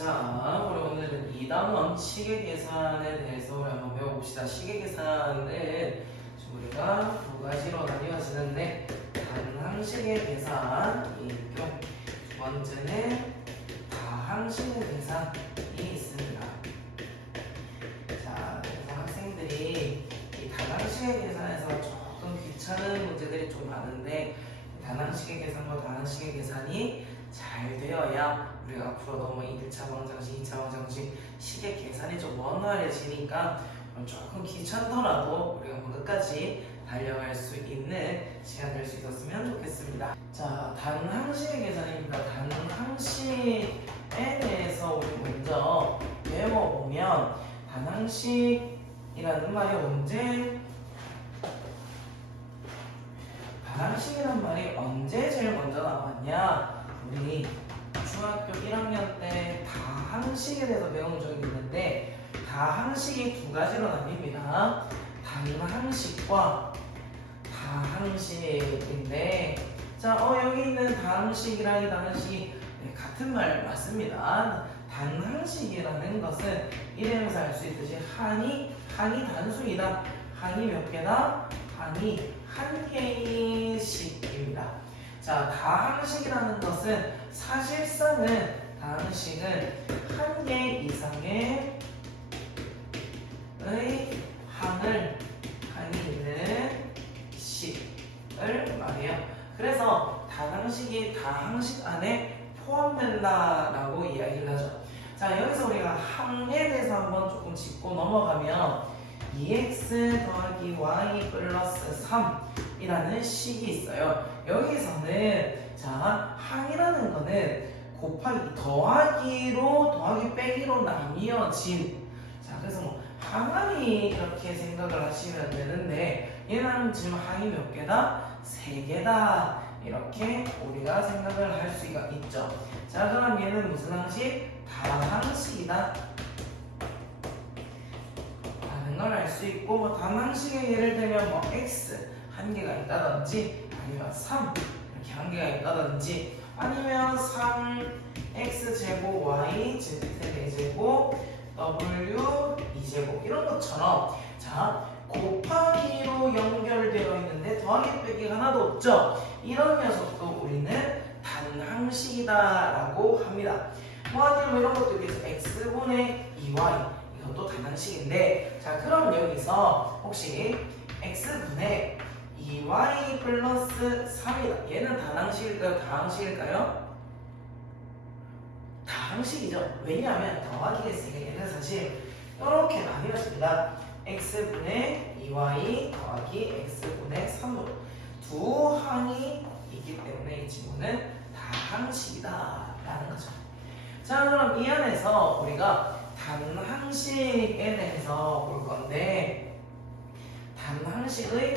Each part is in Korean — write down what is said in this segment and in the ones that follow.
자, 우리 오늘은 2단원 시계계산에 대해서 우리 한번 배워봅시다. 시계계산은 우리가 두 가지로 나뉘어지는데 단항식의 계산이 있고 두 번째는 다항식의 계산이 있습니다. 자, 그래서 학생들이 이 단항식의 계산에서 조금 귀찮은 문제들이 좀 많은데 단항식의 계산과 다항식의 계산이 잘 되어야 우리가 앞으로 너무 1차 방정식, 2차 방정식 식의 계산이 좀 원활해지니까 조금 귀찮더라도 우리가 끝까지 달려갈 수 있는 시간 될 수 있었으면 좋겠습니다. 자, 단항식의 계산입니다. 단항식에 대해서 우리 먼저 배워보면 단항식이라는 말이 언제 제일 먼저 나왔냐? 우리 중학교 1학년 때 다항식에 대해서 배운 적이 있는데 다항식이 두 가지로 나뉩니다. 단항식과 다항식인데 자, 여기 있는 다항식이랑 이 다항식이 같은 말 맞습니다. 단항식이라는 것은 이름에서 알 수 있듯이 항이 단수이다. 항이 몇 개다? 항이 한 개의 식입니다. 자, 다항식이라는 것은 사실상은 다항식은 한 개 이상의 항이 있는 식을 말해요. 그래서 다항식이 다항식 안에 포함된다라고 이야기를 하죠. 자, 여기서 우리가 항에 대해서 한번 조금 짚고 넘어가면 2x 더하기 y 플러스 3이라는 식이 있어요. 여기서는 자, 항이라는 거는 곱하기 더하기 빼기로 나뉘어진 자, 그래서 뭐 항이 이렇게 생각을 하시면 되는데 얘는 지금 항이 몇 개다? 3개다. 이렇게 우리가 생각을 할 수가 있죠. 자, 그럼 얘는 무슨 항식? 다항식이다 라는 걸 알 수 있고, 뭐 다항식의 예를 들면 뭐 x 한 개가 있다든지 아니면 3 이렇게 한 개가 있다든지 아니면 3x 제곱 y z 4제곱 w 2제곱 이런 것처럼 자, 곱하기로 연결되어 있는데 더하기 빼기가 하나도 없죠. 이런 녀석도 우리는 단항식이다라고 합니다. 뭐 아니면 이런 것도 있겠죠. x분의 2y 이것도 단항식인데 자, 그럼 여기서 혹시 x분의 2y 플러스 3이다. 얘는 단항식일까요? 다항식일까요? 다항식이죠. 왜냐하면 더하기의 세계는 사실 이렇게 나뉘어집니다. x분의 2y 더하기 x분의 3으로 두 항이 있기 때문에 이 친구는 다항식이다 라는 거죠. 자, 그럼 이 안에서 우리가 단항식에 대해서 볼 건데 단항식의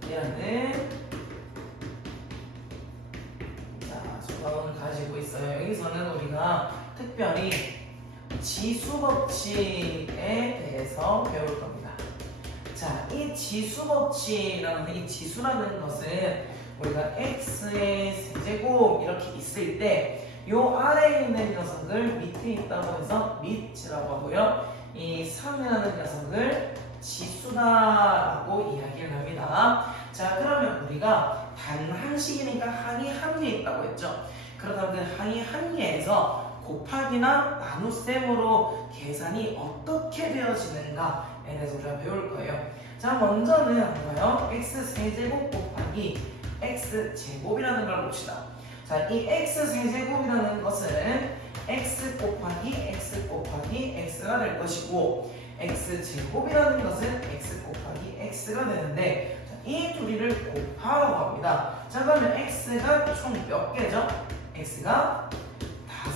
계산이라는 조건을 가지고 있어요. 여기서는 우리가 특별히 지수법칙에 대해서 배울 겁니다. 자, 이 지수법칙이라는 이 지수라는 것은 우리가 x의 세제곱 이렇게 있을 때 요 아래에 있는 녀석을 밑에 있다고 해서 밑이라고 하고요. 이 3이라는 녀석을 지수다라고 이야기를 합니다. 자, 그러면 우리가 단항식이니까 항이 한 개 있다고 했죠. 그렇다면 항이 한 개에서 곱하기나 나눗셈으로 계산이 어떻게 되어지는가에 대해서 우리가 배울 거예요. 자, 먼저는 뭐예요? x세제곱 곱하기 x제곱이라는 걸 봅시다. 자, 이 x세제곱이라는 것은 x 곱하기 x가 될 것이고 x제곱이라는 것은 x 곱하기 x가 되는데 자, 이 둘이를 곱하라고 합니다. 자, 그러면 x가 총 몇 개죠? x가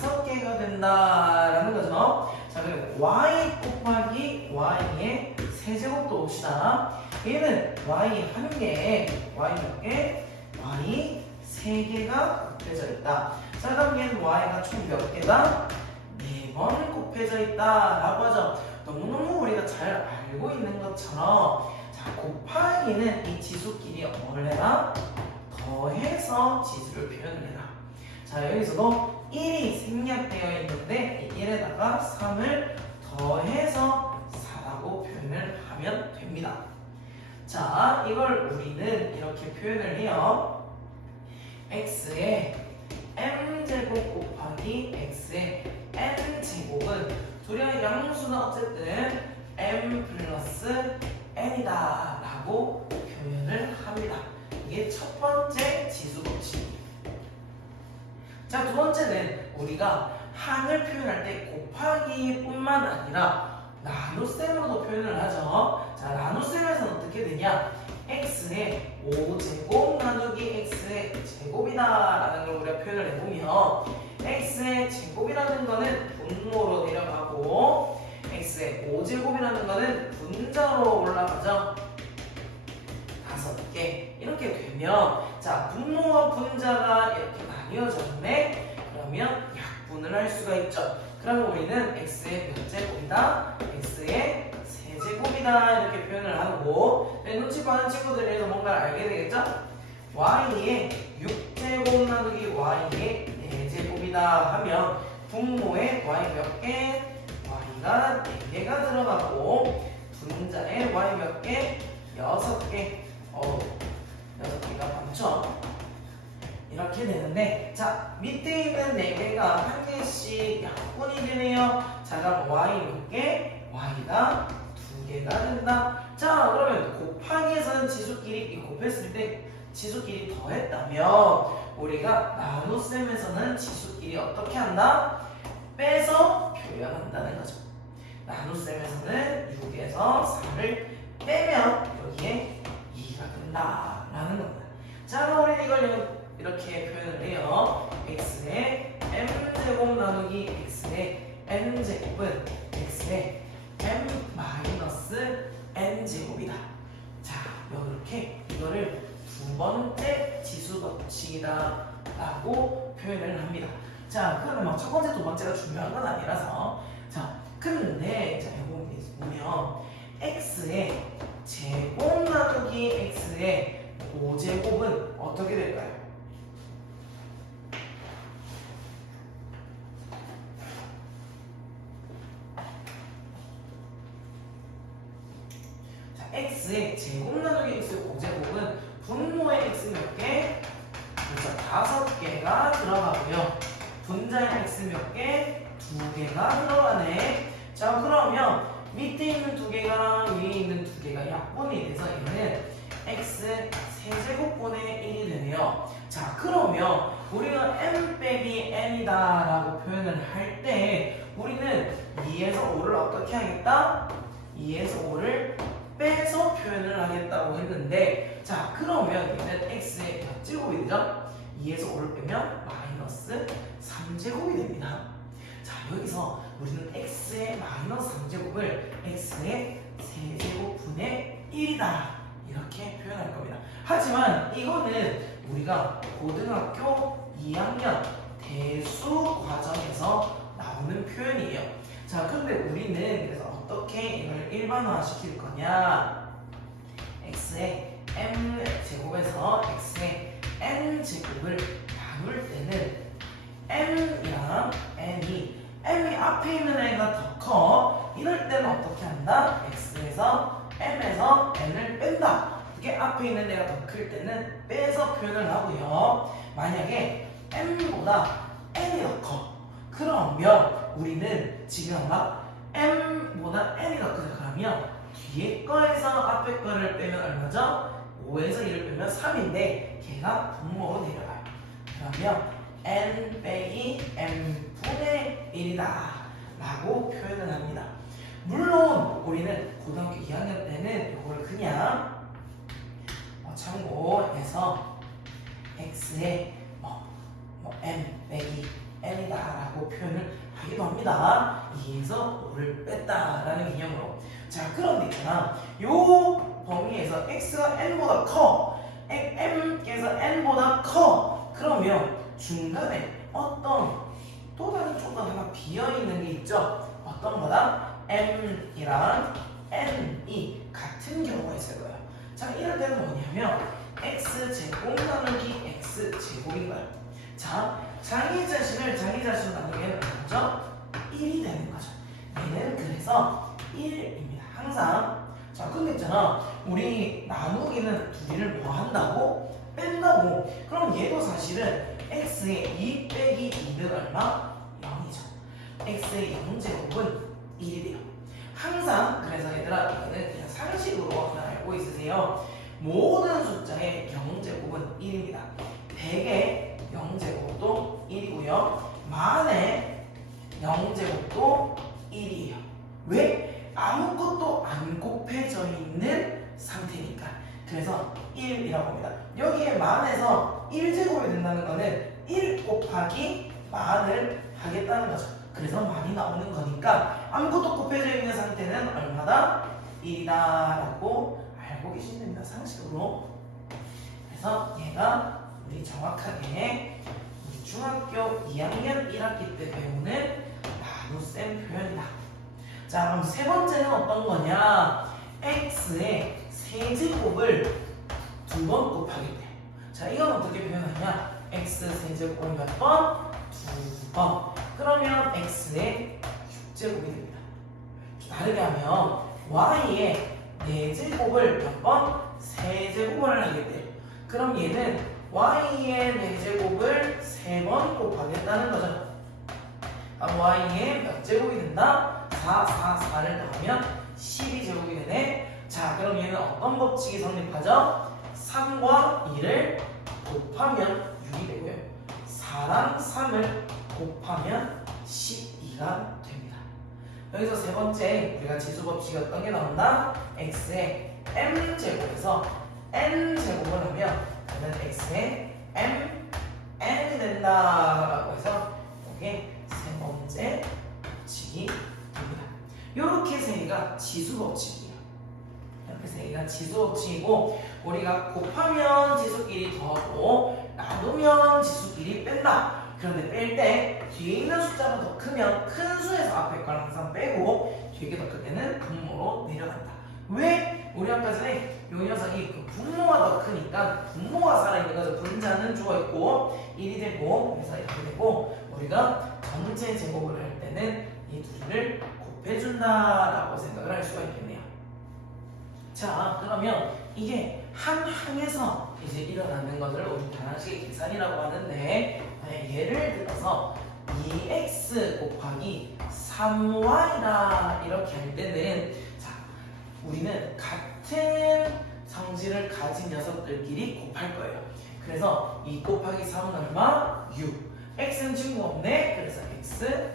5개가 된다라는 거죠. 자, 그리고 y 곱하기 y의 세제곱도 봅시다. 얘는 y 한 개에 y 몇 개? y 3개가 곱해져 있다. 자, 그럼 얘는 y가 총 몇 개다? 4번 곱해져 있다라고 하죠. 너무너무 우리가 잘 알고 있는 것처럼 자, 곱하기는 이 지수끼리 뭘 해라? 더해서 지수를 표현을 해라. 자, 여기서도 1이 생략되어 있는데 이 1에다가 3을 더해서 4라고 표현을 하면 됩니다. 자, 이걸 우리는 이렇게 표현을 해요. x의 m제곱 곱하기 x의 n제곱은 둘의 양수는 어쨌든 m 플러스 n이다 라고 표현을 합니다. 이게 첫 번째 지수 법칙입니다. 자, 두 번째는 우리가 항을 표현할 때 곱하기 뿐만 아니라 나눗셈으로도 표현을 하죠. 자, 나눗셈에서는 어떻게 되냐? x의 5제곱 나누기 x의 제곱이다 라는 걸 우리가 표현을 해보면 x의 제곱이라는 거는 분모로 내려가고 x의 5제곱이라는 거는 분자로 올라가죠. 5개 이렇게 되면 자, 분모와 분자가 이렇게 나뉘어졌네. 그러면 약분을 할 수가 있죠. 그러면 우리는 x의 몇 제곱이다? x의 세제곱이다 이렇게 표현을 하고 눈치 빠른 친구들이 뭔가를 알게 되겠죠? y의 6제곱 나누기 y의 4제곱이다 하면 분모에 y 몇 개? y가 4개가 들어가고 분자에 y 몇 개? 6개. 6개가 많죠? 이렇게 되는데 자, 밑에 있는 4개가 한 개씩 약분이 되네요. 자, 그럼 y 몇 개? y가 2개가 된다. 자, 그러면 곱하기에서는 지수끼리 곱했을 때 지수끼리 더했다면 우리가 나눗셈에서는 지수끼리 어떻게 한다? 빼서 표현한다는 거죠. 나눗셈에서는 6에서 4를 빼면 여기에 2가 된다라는 겁니다. 자, 그럼 우리 이걸 이렇게 표현을 해요. x의 m제곱 나누기 x의 n제곱은 x의 m 마이너스 n제곱이다. 자, 이렇게 이거를 두 번째 지수 법칙이다 라고 표현을 합니다. 자, 그러면 막 첫 번째, 두 번째가 중요한 건 아니라서 자, 근데 자, 여기 보면 x의 제곱 나누기 x의 5제곱은 어떻게 될까요? 자, x의 제곱 나누기 x의 5제곱은 분모의 x 몇 개? 그렇죠. 5개가 들어가고요. 분자의 x 몇 개? 2개가 들어가네. 자, 그러면 밑에 있는 2개가 위에 있는 2개가 약분이 돼서 이거는 x 세제곱분의 1이 되네요. 자, 그러면 우리가 m 빼기 n이다 라고 표현을 할 때 우리는 2에서 5를 어떻게 하겠다? 2에서 5를 빼서 표현을 하겠다고 했는데 자, 그러면 얘는 x의 몇 제곱이 되죠? 2에서 5를 빼면 마이너스 3제곱이 됩니다. 자, 여기서 우리는 x의 마이너스 3제곱을 x의 세제곱분의 1이다 이렇게 표현할 겁니다. 하지만 이거는 우리가 고등학교 2학년 대수 과정에서 나오는 표현이에요. 자, 근데 우리는 그래서 어떻게 이걸 일반화 시킬 거냐? x의 m 제곱에서 x의 n 제곱을 나눌 때는 m이랑 m이 앞에 있는 애가 더 커. 이럴 때는 어떻게 한다? x에서 m에서 n을 뺀다. 이게 앞에 있는 애가 더 클 때는 빼서 표현을 하고요. 만약에 m보다 n이 더 커. 그러면 우리는 지금 막 m보다 n이 더 크다 그러면 뒤에 거에서 앞에 거를 빼면 얼마죠? 5에서 1을 빼면 3인데 걔가 분모로 내려가요. 그러면 n 빼기 m분의 1이다 라고 표현을 합니다. 물론 우리는 고등학교 2학년 때는 이걸 그냥 참고해서 x의 m 빼기 n이다 라고 표현을 하기도 합니다. 2에서 5를 뺐다라는 개념으로. 자, 그런데 있잖아, 요 범위에서 x가 n보다 커, m께서 n보다 커. 그러면 중간에 어떤 또 다른 조건 하나 비어있는 게 있죠. 어떤 거다? m이랑 n이 같은 경우가 있을 거예요. 자, 이럴 때는 뭐냐면 x제곱 나누기 x제곱인 거예요. 자, 자기 자신을 나누게 되죠? 1이 되는 거죠. 얘는 그래서 1입니다. 항상. 자, 근데 있잖아. 우리 나누기는 둘이를 뭐 한다고? 뺀다고. 그럼 얘도 사실은 x의 2 빼기 2는 얼마? 0이죠. x의 0제곱은 1이 돼요. 항상 그래서 얘들아 이거는 그냥 상식으로 그냥 알고 있으세요. 모든 숫자의 0제곱은 1입니다. 100의 0제곱도 1이고요. 만의 0제곱도 1이에요. 왜? 아무것도 안 곱해져 있는 상태니까. 그래서 1이라고 합니다. 여기에 만에서 1제곱이 된다는 거는 1 곱하기 만을 하겠다는 거죠. 그래서 만이 나오는 거니까 아무것도 곱해져 있는 상태는 얼마다? 1이다 라고 알고 계시면 됩니다. 상식으로. 그래서 얘가 우리 정확하게 우리 중학교 2학년 1학기 때 배우는 나눗셈 표현이다. 자, 그럼 세 번째는 어떤 거냐? x의 세제곱을 2번 곱하기 때. 자, 이건 어떻게 표현하냐? x 세제곱을 몇 번? 2번. 그러면 x의 6제곱이 됩니다. 다르게 하면 y의 4제곱을 몇 번? 3제곱을 하게 돼요. 그럼 얘는 y의 4제곱을 3번 곱하겠다는 거죠. y의 몇 제곱이 된다? 4, 4, 4를 더하면 12제곱이 되네. 자, 그럼 얘는 어떤 법칙이 성립하죠? 3과 2를 곱하면 6이 되고요. 4랑 3을 곱하면 12가 됩니다. 여기서 세 번째 우리가 지수법칙이 어떤 게 나온다? x의 m제곱에서 n제곱을 하면 그러면 x의 n이 된다라고 해서 이게 세 번째 법칙이 됩니다. 이렇게 세 개가 지수법칙이에요. 이렇게 세 개가 지수법칙이고 우리가 곱하면 지수끼리 더하고 나누면 지수끼리 뺀다. 그런데 뺄 때 뒤에 있는 숫자가 더 크면 큰 수에서 앞에 걸 항상 빼고 뒤에 게 더 클 때는 분모로 내려간다. 왜? 우리 아까 전에 이 녀석이 그 분모가 더 크니까 분모가 살아있는 거죠. 분자는 죽어있고 1이 되고 그래서 이렇게 되고 우리가 전체 제곱을 할 때는 이 둘을 곱해준다라고 생각을 할 수가 있겠네요. 자, 그러면 이게 한 항에서 이제 일어나는 것을 우리 단항식의 계산이라고 하는데 예를 들어서 2x 곱하기 3y라 이렇게 할 때는 자, 우리는 같은 성질을 가진 녀석들끼리 곱할 거예요. 그래서 2 곱하기 3은 얼마? 6. x는 친구 없네. 그래서 x,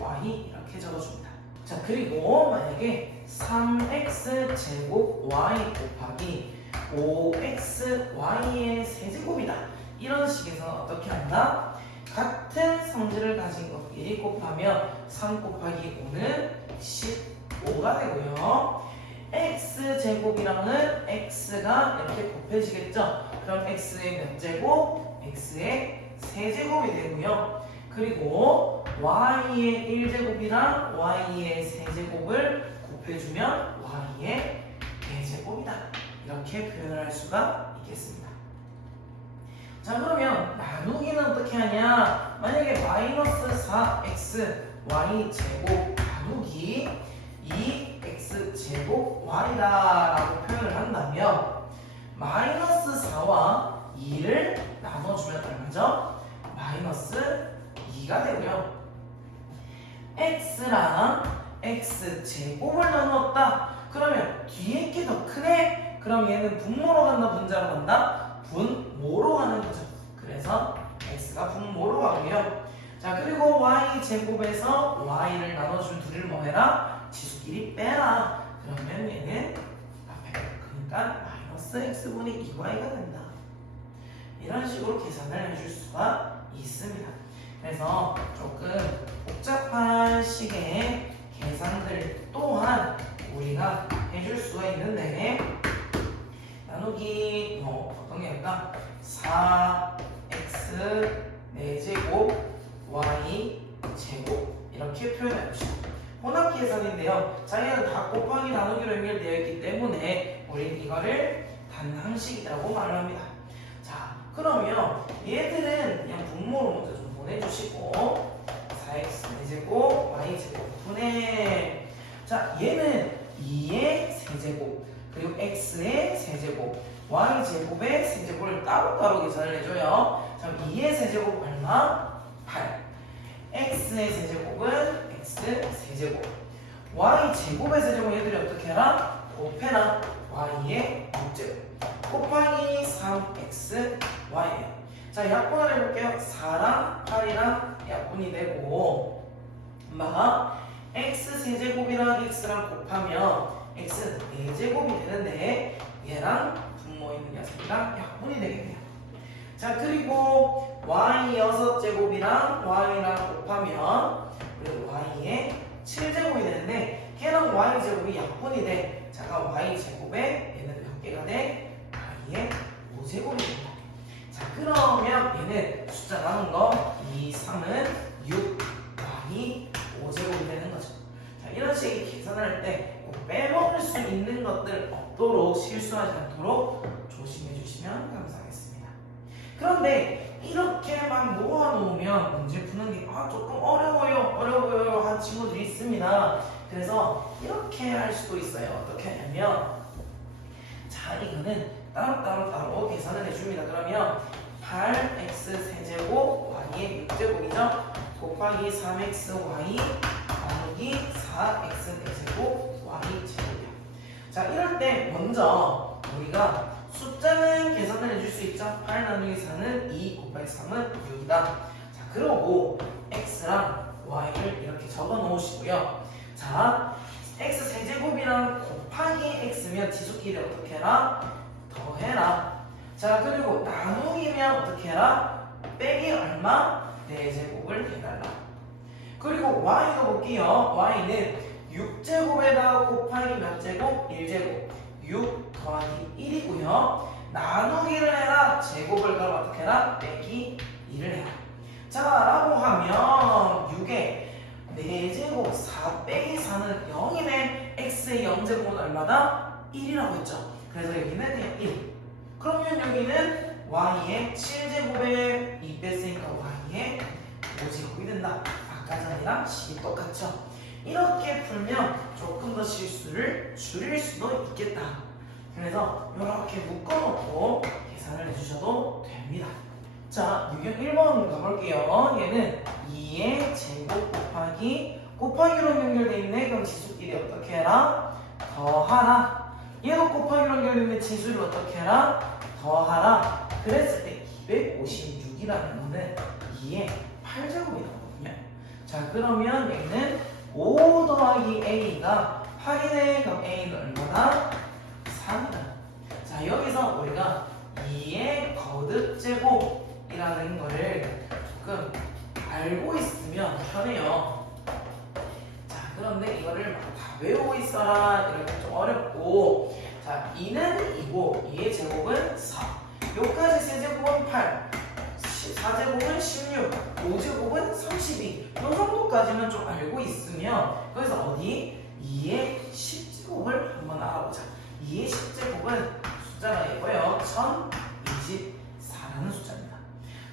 y 이렇게 적어줍니다. 자, 그리고 만약에 3x 제곱 y 곱하기 5xy의 세제곱이다. 이런 식에서는 어떻게 한다? 같은 성질을 가진 것끼리 곱하면 3 곱하기 5는 15가 되고요. x제곱이랑은 x가 이렇게 곱해지겠죠? 그럼 x의 몇 제곱? x의 세제곱이 되고요. 그리고 y의 1제곱이랑 y의 세제곱을 곱해주면 y의 4제곱이다. 이렇게 표현을 할 수가 있겠습니다. 자, 그러면 나누기는 어떻게 하냐? 만약에 마이너스 4x y제곱 나누기 2x제곱 y다 라고 표현을 한다면 마이너스 4와 2를 나눠주면 얼마죠? 마이너스 2가 되고요. x랑 x제곱을 나누었다. 그러면 뒤에 게 더 크네? 그럼 얘는 분모로 간다, 분자로 간다? 분모로 가는 거죠. 그래서 x가 분모로 가고요. 자, 그리고 y제곱에서 y를 나눠준 둘을 뭐 해라? 지수끼리 빼라. 그러면 얘는 앞에 그러니까 마이너스 x분의 2y가 된다. 이런 식으로 계산을 해줄 수가 있습니다. 그래서 조금 복잡한 식의 계산들 또한 우리가 해줄 수가 있는데 나누기 어떤 게 할까? 4x 4제곱 y 제곱 이렇게 표현해 봅시다. 혼합 계산인데요. 자기는 다 곱하기 나누기로 연결되어 있기 때문에 우리는 이거를 단항식이라고 말을 합니다. 자, 그러면 얘들은 그냥 분모로 먼저 좀 보내주시고 4x 자, 얘는 2의 세제곱 그리고 x의 세제곱 y 제곱의 세제곱을 따로따로 계산을 해줘요. 자, 2의 세제곱 얼마? 8. x의 세제곱은 x 세제곱. y 제곱의 세제곱 얘들이 어떻게 해라? 곱해라. y의 6제곱 곱하기 3x y예요. 자, 약분을 해볼게요. 4랑 8이랑 약분이 되고 막 x 세제곱이랑 x랑 곱하면 x 4제곱이 되는데 얘랑 분모 있는 녀석이랑 약분이 되겠네요. 자, 그리고 y 6제곱이랑 y랑 곱하면 우리 y의 7제곱이 되는데 걔랑 y제곱이 약분이 돼. 자, y제곱에 얘는 몇 개가 돼? y의 5제곱이 됩니다. 자, 그러면 얘는 숫자 남은 거 2, 3은 6, y 5제곱이 되는 거죠. 자, 이런 식의 계산할 때 꼭 빼먹을 수 있는 것들 없도록 실수하지 않도록 조심해 주시면 감사하겠습니다. 그런데 이렇게 막 모아놓으면 문제 푸는 게 조금 어려워요 하는 친구들이 있습니다. 그래서 이렇게 할 수도 있어요. 어떻게 하냐면 자, 이거는 따로 계산을 해줍니다. 그러면 8x 세제곱 y의 6제곱이죠. 곱하기 3xy 나누기 4x 제곱 y 제곱이요. 자, 이럴 때 먼저 우리가 숫자는 계산을 해줄 수 있죠. 8 나누기 4는 2 곱하기 3은 6이다. 자, 그러고 x랑 y를 이렇게 적어 놓으시고요. 자, x 세제곱이랑 곱하기 x면 지수끼리 어떻게 해라? 더해라. 자, 그리고 나누기면 어떻게 해라? 빼기 얼마? 4제곱을 해달라. 그리고 y도 볼게요. y는 6제곱에다가 곱하기 몇 제곱? 1제곱 6 더하기 1이고요. 나누기를 해라. 제곱을 그럼 어떻게 해라? 빼기 2를 해라. 자, 라고 하면 6에 4제곱 4 빼기 4는 0이네. x의 0제곱은 얼마다? 1이라고 했죠. 그래서 여기는 그냥 1. 그러면 여기는 y의 7제곱에 2 뺐으니까 y의 5제곱이 된다. 아까 전이랑 식이 똑같죠. 이렇게 풀면 조금 더 실수를 줄일 수도 있겠다. 그래서 이렇게 묶어놓고 계산을 해주셔도 됩니다. 자, 유형 1번 가볼게요. 얘는 2의 제곱 곱하기로 연결되어 있네. 그럼 지수끼리 어떻게 해라? 더하라. 얘도 곱하기로 연결되어 있는 지수를 어떻게 해라? 더하라. 그랬을 때 256이라는 거는 2의 8제곱이 나오거든요. 자, 그러면 얘는 5 더하기 a가 8이네. 그럼 a는 얼마나? 3이다. 자, 여기서 우리가 2의 거듭제곱이라는 거를 조금 알고 있으면 편해요. 자, 그런데 이거를 막 다 외우고 있어라 이러면 좀 어렵고, 자, 2는 2고 2의 제곱은 4, 요까지 세제곱은 8, 4제곱은 16, 5제곱은 32. 이 정도까지만 좀 알고 있으면 거기서 어디? 2의 10제곱을 한번 알아보자. 2의 10제곱은 숫자가 예뻐요. 1024라는 숫자입니다.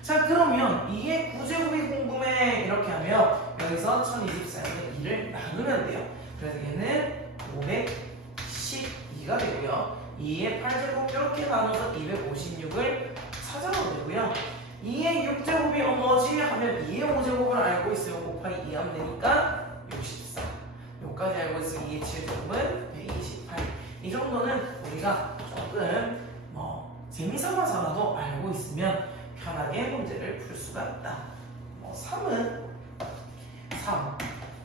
자, 그러면 2의 9제곱이 궁금해. 이렇게 하면 여기서 1024에서 2를 나누면 돼요. 그래서 얘는 512가 되고요. 2의 8제곱 이렇게 나눠서 256을 찾아도 되고요. 2의 6제곱이 뭐지? 하면 2의 5제곱을 알고 있어요. 곱하기 2 하면 되니까 64. 여기까지 알고 있어. 2의 7제곱은 128. 이 정도는 우리가 조금 재미삼아서라도 알고 있으면 편하게 문제를 풀 수가 있다. 3은 3,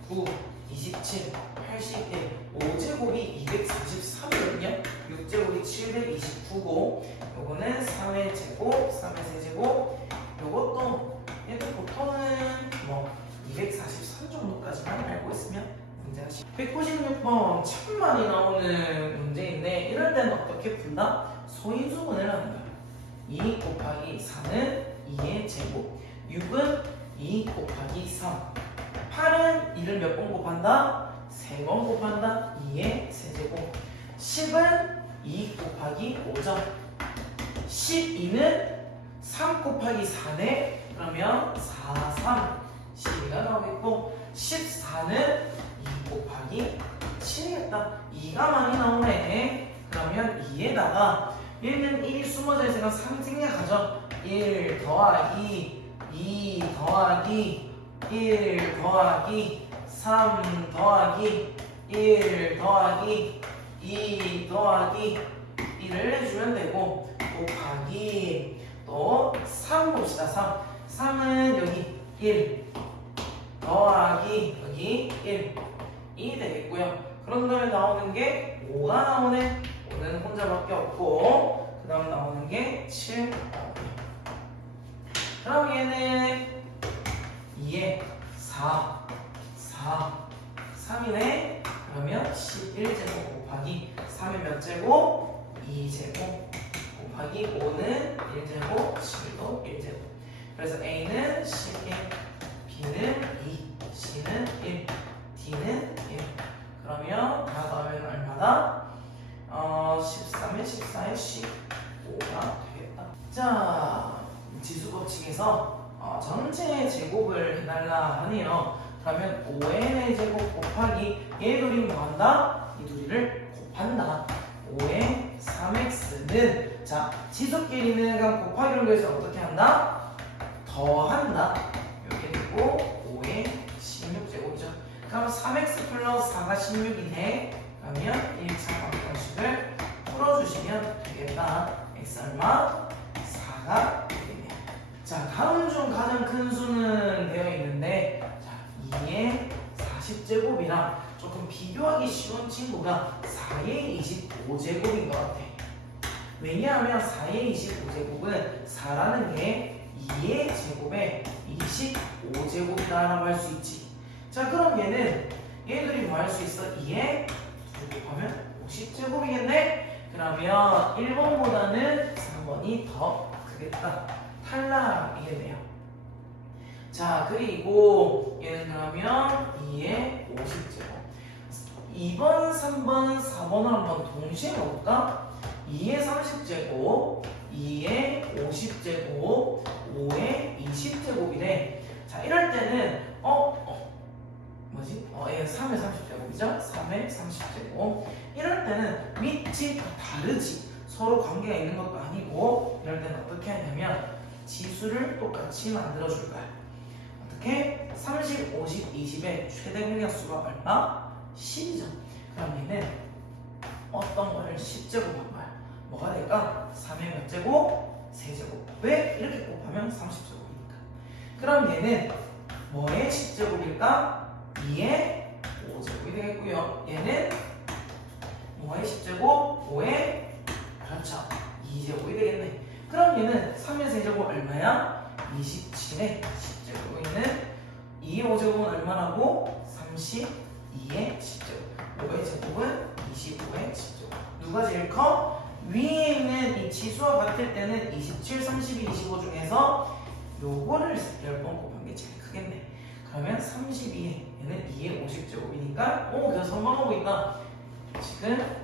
9, 27, 81, 5제곱이 243이거든요. 6제곱이 729고 요거는 3의 제곱, 3의 세제곱. 요것도 얘도 보통은 243 정도까지만 알고 있으면 문제가 196번 참 많이 나오는 문제인데 이럴 때는 어떻게 푼다? 소인수분을 하는 거예요. 2 곱하기 4는 2의 제곱, 6은 2 곱하기 3, 8은 2를 몇 번 곱한다? 3번 곱한다. 2의 세제곱. 10은 2 곱하기 5점. 12는 3 곱하기 4네. 그러면 4, 3, 12가 나오겠고 14는 2 곱하기 7이겠다. 2가 많이 나오네. 그러면 2에다가 얘는 1이 숨어져 있으니까 3 생략하죠. 1 더하기 2 더하기 1 더하기 3 더하기 1 더하기 2 더하기 1을 해주면 되고 곱하기 또 3 봅시다. 3은 여기 1 더하기 여기 1이 되겠고요. 그런 다음에 나오는 게 5가 나오네. 5는 혼자밖에 없고 그 다음에 나오는 게 7. 그럼 얘는 2에 4 3이네. 그러면 11제곱 곱하기 3의 몇 제곱? 2제곱 곱하기 5는 1제곱 7도 1제곱. 그래서 A는 11, B는 2, C는 1, D는 1. 그러면 다 더하면 얼마다? 13에 14에 15가 되겠다. 자, 지수 법칙에서 전체 제곱을 해달라 하네요. 그러면 5n의 제곱 곱하기 얘 둘이 뭐한다? 이 둘이를 곱한다. 5의 3x는 자 지수끼리는 그냥 곱하기로 해서 어떻게 한다? 더한다. 이렇게 되고 5의 16제곱이죠. 그럼 3x 플러스 4가 16이네. 그러면 1차 방정식을 풀어주시면 되겠다. x 얼마? 4가 되겠네요. 자, 다음 중 가장 큰 수는 되어 있는데 자, 2의 40제곱이랑 조금 비교하기 쉬운 친구가 4의 25제곱인 것 같아. 왜냐하면 4의 25제곱은 4라는 게 2의 제곱에 25제곱이라고 할 수 있지. 자, 그럼 얘들이 뭐 할 수 있어? 2에 2 곱하면 50제곱이겠네? 그러면 1번보다는 3번이 더 크겠다. 탈락이겠네요. 자, 그리고 얘는 그러면 2에 50제곱. 2번, 3번, 4번을 한번 동시에 넣을까? 2에 30제곱, 2에 50제곱, 5에 20제곱이네. 자, 이럴 때는 얘는 3에 30제곱이죠? 3에 30제곱. 이럴 때는 밑이 다 다르지. 서로 관계가 있는 것도 아니고 이럴 때는 어떻게 하냐면 지수를 똑같이 만들어줄 거야. 어떻게? 30, 50, 20의 최대 공약수가 얼마? 10이죠. 그럼 얘는 어떤 거를 10제곱한 거야. 뭐가 될까? 3의 몇 제곱? 3제곱. 왜? 이렇게 곱하면 30제곱이니까. 그럼 얘는 뭐의 10제곱일까? 2의 5제곱이 되겠고요. 얘는 뭐의 10제곱? 5의 그렇죠. 2제곱이 되겠네. 그럼 얘는 3의 세제곱 얼마야? 27의 10제곱. 얘는 2의 5제곱은 얼마라고? 32의 10제곱. 5의 제곱은 25의 10제곱. 누가 제일 커? 위에 있는 이 지수와 같을 때는 27, 32, 25 중에서 요거를 10번 곱한 게 제일 크겠네. 그러면 32에 얘는 2의 50제곱이니까 그래서 성공하고 있다. 지금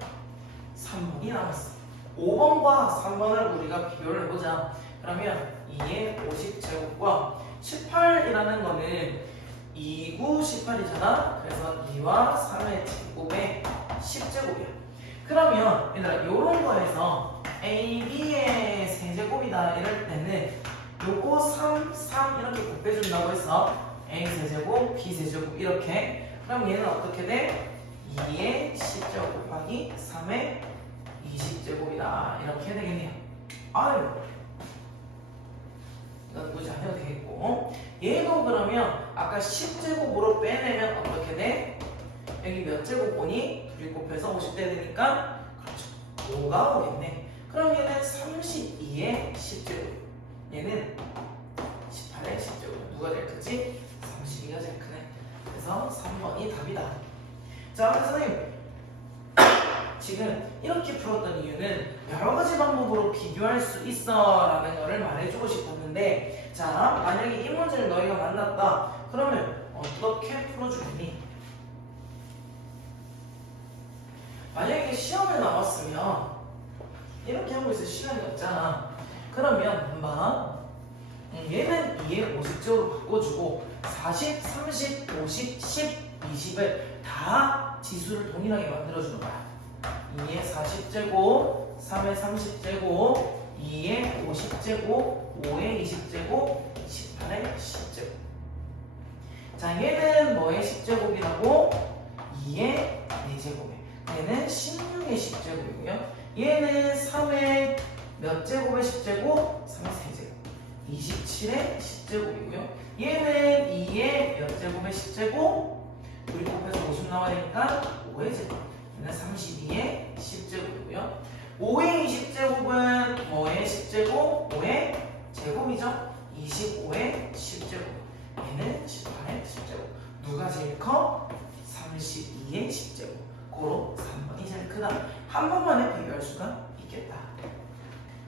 3번이 남았어. 5번과 3번을 우리가 비교를 해보자. 그러면 2의 50제곱과 18이라는 거는 2, 9, 18이잖아. 그래서 2와 3의 제곱에 10제곱이야. 그러면 얘들아 요런 거에서 A, B의 세제곱이다 이럴 때는 요거 3, 3 이렇게 곱해준다고 해서 A 세제곱, B 세제곱 이렇게. 그럼 얘는 어떻게 돼? 2의 10제곱 곱하기 3의 20제곱이다 이렇게 되겠네요. 아유, 이건 굳이 안 해도 되겠고, 얘도 그러면 아까 10제곱으로 빼내면 어떻게 돼? 여기 몇 제곱 보니? 둘이 곱해서 50대 되니까 그렇죠, 5가 오겠네. 그럼 얘는 32의 10제곱, 얘는 18의 10제곱. 누가 제일 크지? 32가 제일 크네. 그래서 3번이 답이다. 자, 선생님 지금 이렇게 풀었던 이유는 여러 가지 방법으로 비교할 수 있어 라는 거를 말해주고 싶었는데, 자, 만약에 이 문제를 너희가 만났다 그러면 어떻게 풀어주겠니? 만약에 시험에 나왔으면 이렇게 하고 있을 시간이 없잖아. 그러면 막 얘는 2의 50제곱으로 바꿔주고 40, 30, 50, 10, 20을 다 지수를 동일하게 만들어주는 거야. 2의 40제곱, 3의 30제곱, 2의 50제곱, 5의 20제곱, 18의 10제곱. 자, 얘는 뭐의 10제곱이라고? 2의 4제곱에. 얘는 16의 10제곱이고요. 얘는 3의 몇 제곱의 10제곱? 3의 3제곱. 27의 10제곱이고요. 얘는 2의 몇 제곱의 10제곱? 우리 곱해서 50 나와야 되니까 5의 제곱. 얘는 32의 10제곱이고요. 5의 20제곱은 뭐의 10제곱? 5의 제곱이죠. 25의 10제곱. 얘는 18의 10제곱. 누가 제일 커? 32의 10제곱. 고로 3번이 제일 크다. 한 번만에 비교할 수가 있겠다.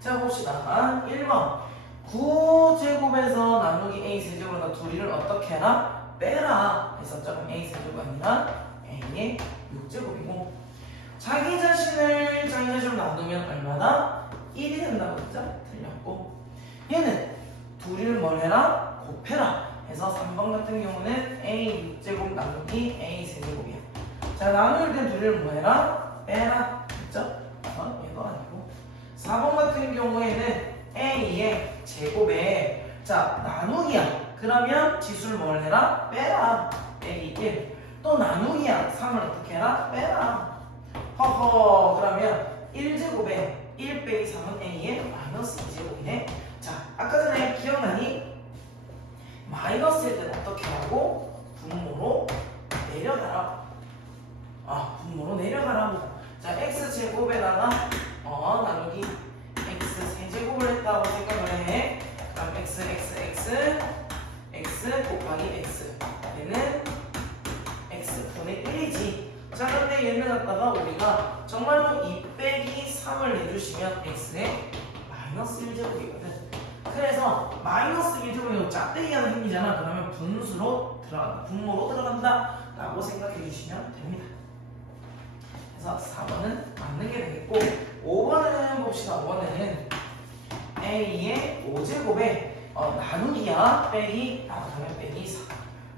자, 봅시다. 1번. 9제곱에서 나누기 a 세제곱으로 둘이를 어떻게 해라? 빼라 했었죠. 그럼 a 세제곱이 아니라 a의 6제곱이고, 자기 자신으로 나누면 얼마나? 1이 된다고 했죠? 틀렸고, 얘는 둘이를 뭘 해라? 곱해라 해서 3번 같은 경우는 a 6제곱 나누기 a 세제곱이야. 자, 나눌 땐 둘이를 뭐 해라? 빼라 했죠? 얘도 아니고, 4번 같은 경우에는 a의 제곱에 자 나누기야. 그러면 지수를 뭘 해라? 빼라. 빼기 1. 또 나누기야. 3을 어떻게 해라? 빼라. 허허. 그러면 1제곱에 1 빼기 3은 a의 마이너스 2제곱이네. 자, 아까 전에 기억나니? 마이너스일 때는 어떻게 하고? 분모로 내려가라. 분모로 내려가라고. 자, x제곱에다가 나누기 x 세제곱을 했다고 생각을 해. 그럼 x 곱하기 x. 얘는 x분의 1이지. 자, 근데 얘는 갖다가 우리가 정말로 2 빼기 3을 내주시면 x의 마이너스 1제곱이거든. 그래서 마이너스 1제곱이 짝대기 하나 생기잖아. 그러면 분수로 들어간다. 분모로 들어간다 라고 생각해 주시면 됩니다. 그래서 4번은 맞는 게 되겠고, 5번은 봅시다. 5번은 a의 5제곱에 나누기야 빼기 그러면 빼기 4.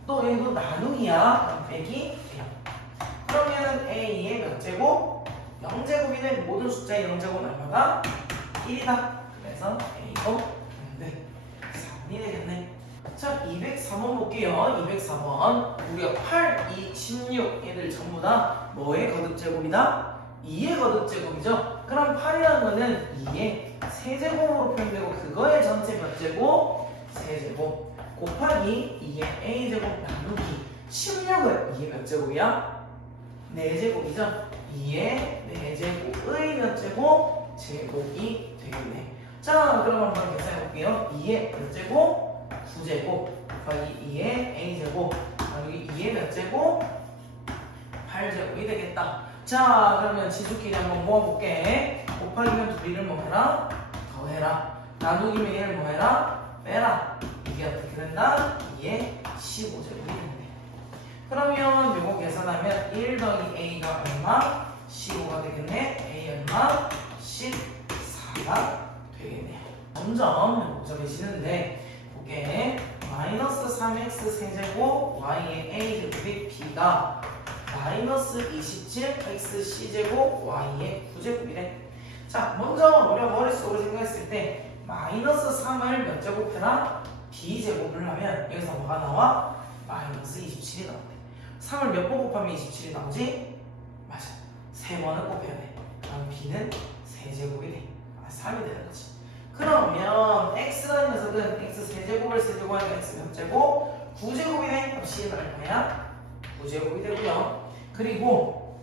또 얘도 나누기야 그럼 빼기 0. 그러면 a의 몇 제곱? 0제곱이네. 모든 숫자의 0제곱은 얼마다? 1이다. 그래서 a도 네, 4번이 되겠네. 자, 203번 볼게요. 204번. 우리가 8, 2, 16 얘들 전부 다 뭐의 거듭제곱이다? 2의 거듭제곱이죠. 그럼 8이라는 거는 2의 세제곱으로 표현되고, 그거의 전체 몇 제곱? 세제곱. 곱하기 2의 a제곱 나누기 16은 2의 몇 제곱이야? 4제곱이죠. 2의 4제곱의 몇 제곱? 제곱이 되겠네. 자, 그럼 한번 계산해 볼게요. 2의 몇 제곱? 9제곱 곱하기 2의 a제곱 나누기 2의 몇 제곱? 8제곱이 되겠다. 자, 그러면 지수끼리 한번 모아볼게. 곱하기면 둘이를 뭐 해라? 더해라. 나누기면 얘를 뭐 해라? 빼라. 이게 어떻게 된다? 2의 15제곱이 되네. 그러면 요거 계산하면 1 더하기 a가 얼마? 15가 되겠네. a 얼마? 14가 되겠네요. 점점 복잡해지는데, 볼게. 마이너스 3x 세제곱 y의 a제곱이 b가 마이너스 27x c제곱 y의 9제곱이래. 자, 먼저 우리가 머릿속으로 생각했을 때 마이너스 3을 몇 제곱해라? b제곱을 하면 여기서 뭐가 나와? 마이너스 27이 나온대. 3을 몇 번 곱하면 27이 나오지? 맞아. 3번을 곱해야 돼. 그럼 b는 세제곱이 돼. 3이 되는 거지. 그러면 x라는 녀석은 x 세제곱을 세제곱하니까 x 몇 제곱? 9제곱이네. 그럼 c는 얼마야? 9제곱이 되고요. 그리고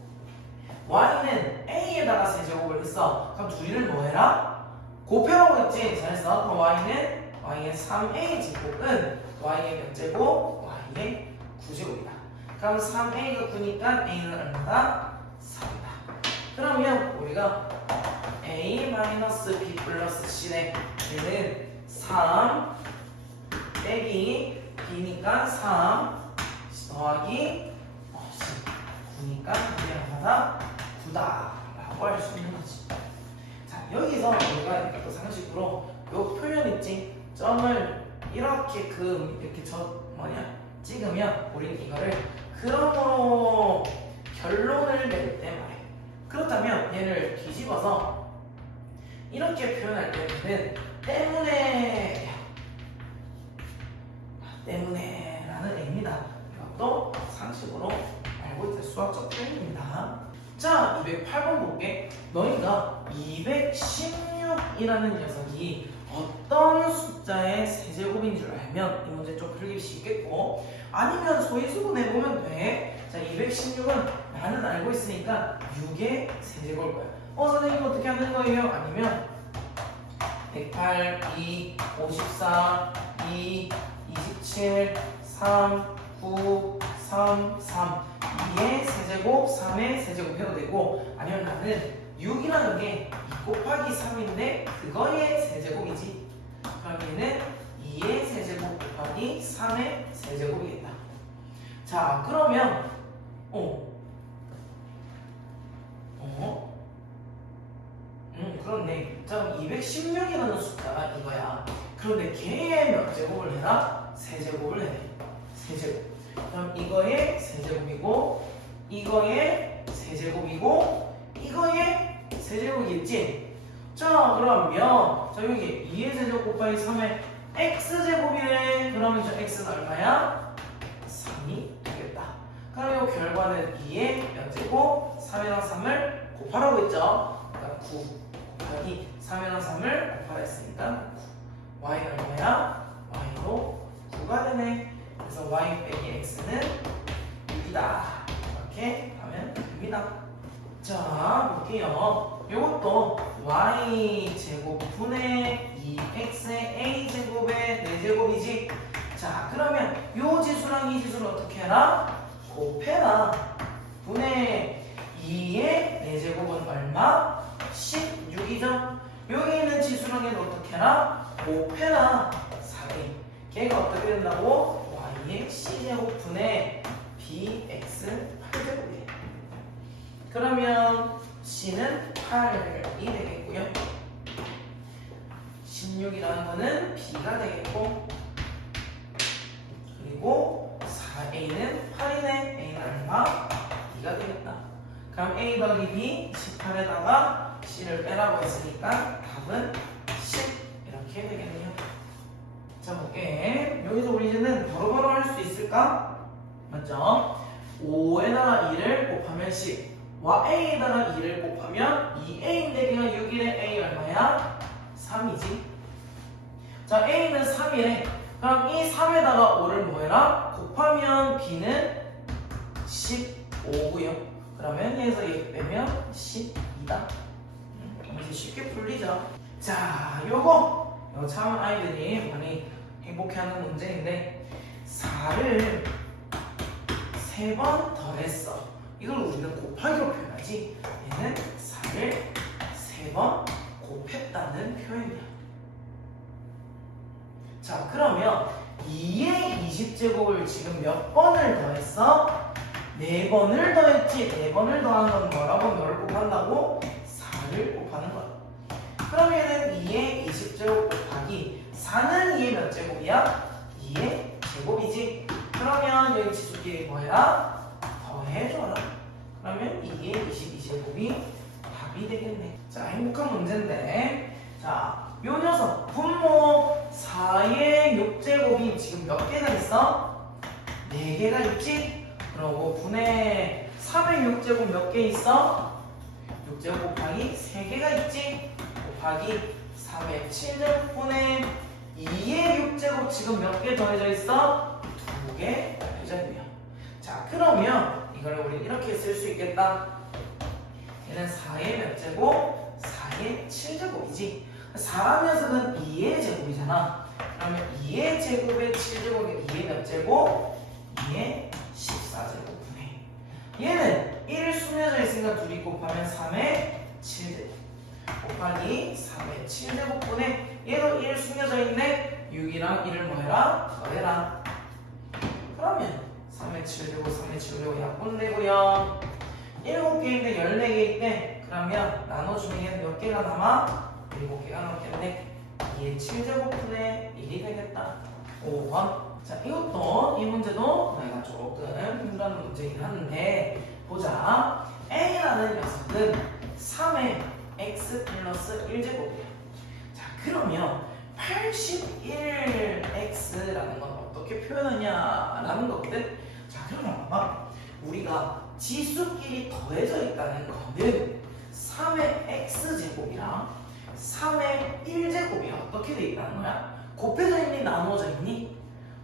y는 a에다가 세제곱을 했어. 그럼 둘이를 뭐 해라? 곱해라고 했지? 잘했어. 그럼 y는 y의 3a 제곱은 y의 몇 제곱? y의 9제곱이다. 그럼 3a가 9니까 a는 얼마다? 3이다. 그러면 우리가 a-b 플러스 c네. 얘는 3 빼기 b니까 3 더하기 9니까 이게 얼마다? 9다 라고 할 수 있는 거지. 자, 여기서 우리가 또 상식으로 요 표현 있지? 점을 이렇게 이렇게 찍으면 우리는 이거를 그러므로 결론을 낼 때 말해. 그렇다면 얘를 뒤집어서 이렇게 표현할 때는 때문에라는 의미다. 이것도 상식으로 알고 있을 수학적 표현입니다. 자, 208번 볼게. 너희가 216이라는 녀석이 어떤 숫자의 세제곱인 줄 알면 이 문제 좀 풀기 쉽겠고, 아니면 소인수분해보면 돼. 자, 216은 나는 알고 있으니까 6의 세제곱일 거야. 선생님 어떻게 하는 거예요? 아니면 108, 2, 54, 2, 27, 3, 9, 3, 3 2의 세제곱, 3의 세제곱 해도 되고, 아니면 나는 6이라는 게 2 곱하기 3인데 그거의 세제곱이지. 그럼 얘는 2의 세제곱 곱하기 3의 세제곱이겠다. 자, 그러면 그렇네. 자, 216이라는 숫자가 이거야. 그런데 걔의 몇 제곱을 해라? 세제곱을 해. 세제곱. 그럼 이거의 세제곱이고, 이거의 세제곱이고, 이거의 세제곱이겠지? 자, 그러면 자, 여기 2의 세제곱 곱하기 3의 x제곱이래. 그러면 저 x는 얼마야? 3이 되겠다. 그럼 이 결과는 2의 몇 제곱? 3이랑 3을 곱하라고 했죠? 그러니까 9 곱하기 3이랑 3을 곱하라 했으니까 9. y는 얼마야? y로 9가 되네. 그래서 y 빼기 x는 6이다. 이렇게 하면 됩니다. 자, 볼게요. 이것도 y제곱분의 2x의 a제곱의 4제곱이지. 자, 그러면 이 지수랑 이 지수를 어떻게 해라? 곱해라. 분의 2의 4제곱은 얼마? 16이죠. 여기 있는 지수랑 얘는 어떻게 해라? 곱해라. 4a. 걔가 어떻게 된다고? y의 c제곱분의 bx 8제곱이에요. 그러면 c는 8이 되겠고요. 16이라는 거는 b가 되겠고, 그리고 4a는 8이네. a는 얼마? b가 되겠다. 그럼 a 더하기 b 18에다가 c를 빼라고 했으니까 답은 10 이렇게 되겠네요. 자, 볼게. 여기서 우리 이제는 바로바로 할 수 있을까? 맞죠? 5에다가 2를 곱하면 10, a에다가 2를 곱하면 2a인데 걔가 6이래. a 얼마야? 3이지. 자, a는 3이래. 그럼 이 3에다가 5를 뭐해라? 곱하면 b는 15고요. 그러면 얘에서 얘 빼면 12다. 이제 쉽게 풀리죠. 자, 요거 참 아이들이 많이 행복해하는 문제인데, 4를 3번 더했어. 이걸 우리는 곱하기로 표현하지. 얘는 4를 3번 곱했다는 표현이야. 자, 그러면 2의 20제곱을 지금 몇 번을 더했어? 4번을 더했지. 4번을 더한 건 뭐라고? 뭐를 곱한다고? 4를 곱하는 거야. 그럼 얘는 2의 20제곱 곱하기 4는 2의 몇 제곱이야? 2의 제곱이지. 그러면 여기 지수끼리 뭐야? 더해줘라. 그러면 2의 22제곱이 답이 되겠네. 자, 행복한 문제인데, 자, 요 녀석 분모 4의 6제곱이 지금 몇 개가 있어? 4개가 있지? 그러고 분의 3의 6제곱 몇 개 있어? 6제곱 곱하기 3개가 있지? 곱하기 3의 7제곱분의 2의 6제곱 지금 몇 개 더해져 있어? 2개 더해져 있네요. 자, 그러면 이걸 우리 이렇게 쓸 수 있겠다. 얘는 4의 몇 제곱? 4의 7제곱이지. 4라면서는 2의 제곱이잖아. 그러면 2의 제곱의 7제곱이 2의 몇 제곱? 2의 14제곱분의 얘는 1을 숨겨져 있으니까 둘이 곱하면 3의 7제곱 곱하기 3의 7제곱분의 얘도 1 숨겨져 있네. 6이랑 1을 뭐해라? 더해라. 그러면 3의 7제곱 3의 7제곱 약분되고요. 7개인데 14개 있대. 그러면 나눠주면 얘는 몇 개가 남아? 7개가 남겠네. 2의 7제곱분의 1이 되겠다. 5번. 자, 이것도 이 문제도 내가 조금 힘들어하는 문제긴 한데 보자. A라는 녀석은 3의 x 플러스 1제곱이에요. 자, 그러면 81x라는 건 어떻게 표현하냐라는 거거든. 자, 그러면 봐봐. 우리가 지수끼리 더해져 있다는 거는 3의 x제곱이랑 3의 1제곱이 어떻게 돼 있다는 거야? 곱해져 있니? 나누어져 있니?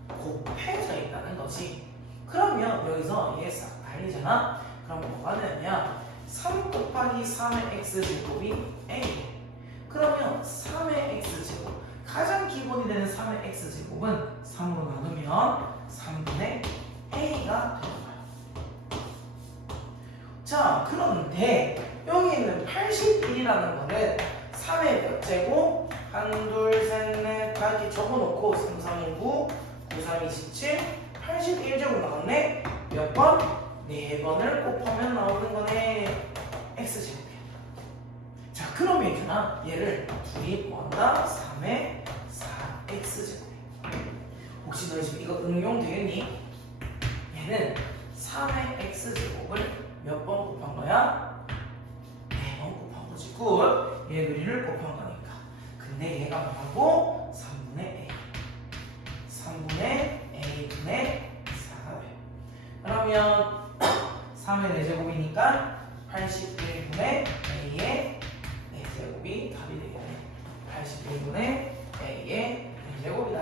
곱해져 있다는 거지. 그러면 여기서 얘 싹 달리잖아? 그럼 뭐가 되냐? 3 곱하기 3의 x제곱이 a. 그러면 3의 x제곱, 가장 기본이 되는 3의 x제곱은 3으로 나누면 3분의 a가 되는 거야. 자, 그런데 여기 있는 81이라는 거는 3의 몇 제곱? 1, 2, 3, 4, 다 이렇게 적어놓고 3, 3, 5, 9, 9, 3, 27, 81제곱 나왔네? 몇 번? 4번을 곱하면 나오는 거네. x제곱이야. 자, 그러면 있잖아. 얘를 둘이 구한다. 3의 4x제곱이야. 혹시 너희 지금 이거 응용되겠니? 얘는 3의 x제곱을 몇 번 곱한 거야? 4번 곱한 거지. 굿. 얘 그리를 곱한 거니까. 근데 얘가 뭐라고? 3분의 a. 3분의 a분의 4가 돼. 그러면 3의 4제곱이니까 81분의 a의 4제곱이 답이 되겠네. 81분의 a의 4제곱이다.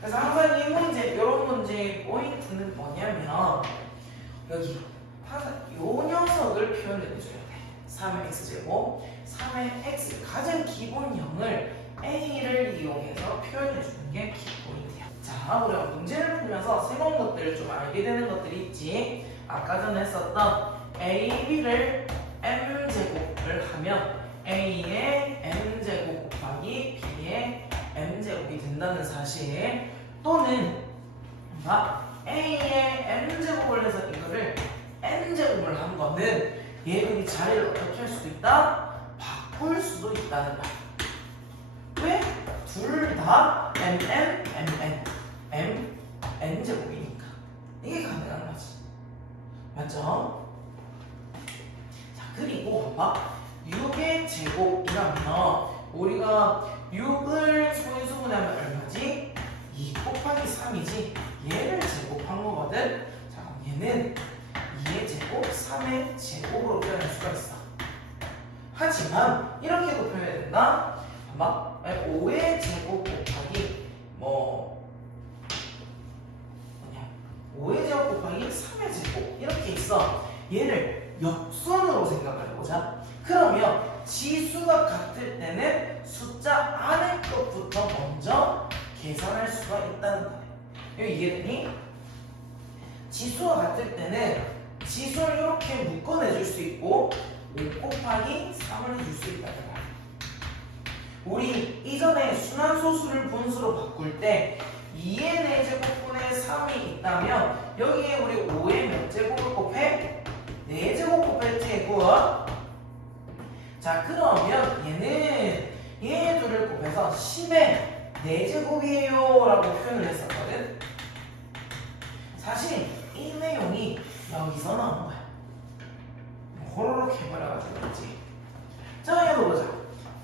그래서 항상 이 문제, 이런 문제의 포인트는 뭐냐면 여기 항상 요 녀석을 표현해줘야 돼. 3의 x제곱, 3의 x 가장 기본형을 a를 이용해서 표현해주는 게 기본이야. 자, 우리가 문제를 풀면서 새로운 것들을 좀 알게 되는 것들이 있지. 아까 전에 했었던 a, b를 m제곱을 하면 a의 m제곱 곱하기 b의 m제곱이 된다는 사실, 또는 a의 m제곱을 해서 이거를 n제곱을 한 거는 얘들이 자리를 어떻게 할 수도 있다? 바꿀 수도 있다는 말. 왜? 둘 다 n제곱이니까 이게 가능한 거지. 맞죠? 자, 그리고 봐봐. 6의 제곱이라면 우리가 6을 소인수분해하면 얼마지? 2 곱하기 3이지. 얘를 제곱한 거거든. 자, 그럼 얘는 2의 제곱, 3의 제곱으로 표현할 수가 있어. 하지만 이렇게도 표현해야 된다. 봐봐. 5의 제곱 곱하기 5의 제곱 곱하기 3의 제곱 이렇게 있어. 얘를 역순으로 생각을 해보자. 그러면 지수가 같을 때는 숫자 안의 것부터 먼저 계산할 수가 있다는 거네. 여기 이해되니? 지수가 같을 때는 지수를 이렇게 묶어내줄 수 있고 5 곱하기 3을 해줄 수 있다는 거야. 우리 이전에 순환소수를 분수로 바꿀 때 2의 4제곱분의 3이 있다면 여기에 우리 5의 몇 제곱을 곱해? 4제곱 곱했지. 굿. 자, 그러면 얘는 얘 둘을 곱해서 10의 4제곱이에요 라고 표현을 했었거든. 사실 이 내용이 여기서 나온 거야. 호로록 해버려가지고 그렇지. 자, 이거 보자.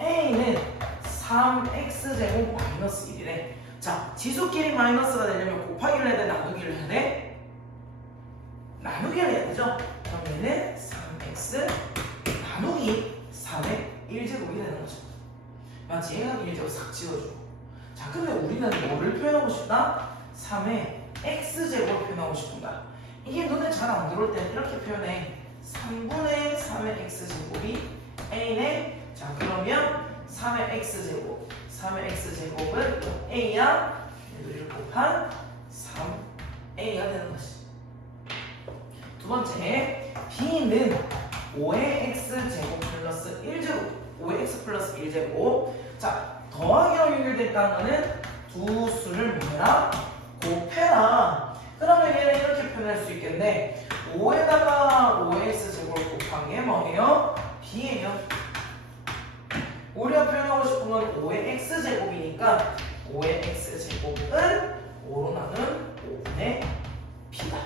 a는 3x제곱 마이너스 1이래. 자, 지수끼리 마이너스가 되려면 곱하기를 해야 돼? 나누기를 해야 돼? 나누기를 해야 되죠? 그럼 얘는 3x 나누기 3의 1제곱이 되는 거죠. 맞지? 얘가 1제곱 싹 지워주고. 자, 근데 우리는 뭐를 표현하고 싶다? 3의 x제곱을 표현하고 싶은가? 이게 눈에 잘 안 들어올 때는 이렇게 표현해. 3분의 3의 x제곱이 a네. 자, 그러면 3의 x제곱, 3의 x제곱은 a야. 얘를 곱한 3a가 되는 것이. 두 번째, b는 5의 x제곱 플러스 1제곱, 5의 x 플러스 1제곱. 자, 더하기로 연결됐다는 거는 두 수를 뭐해라? 곱해라. 그러면 얘는 이렇게 표현할 수 있겠네. 5에다가 5의 x제곱을 곱한 게 뭐예요? b예요. 우리가 표현하고 싶은 건 5의 x제곱이니까 5의 x제곱은 5로 나눈 5분의 b다.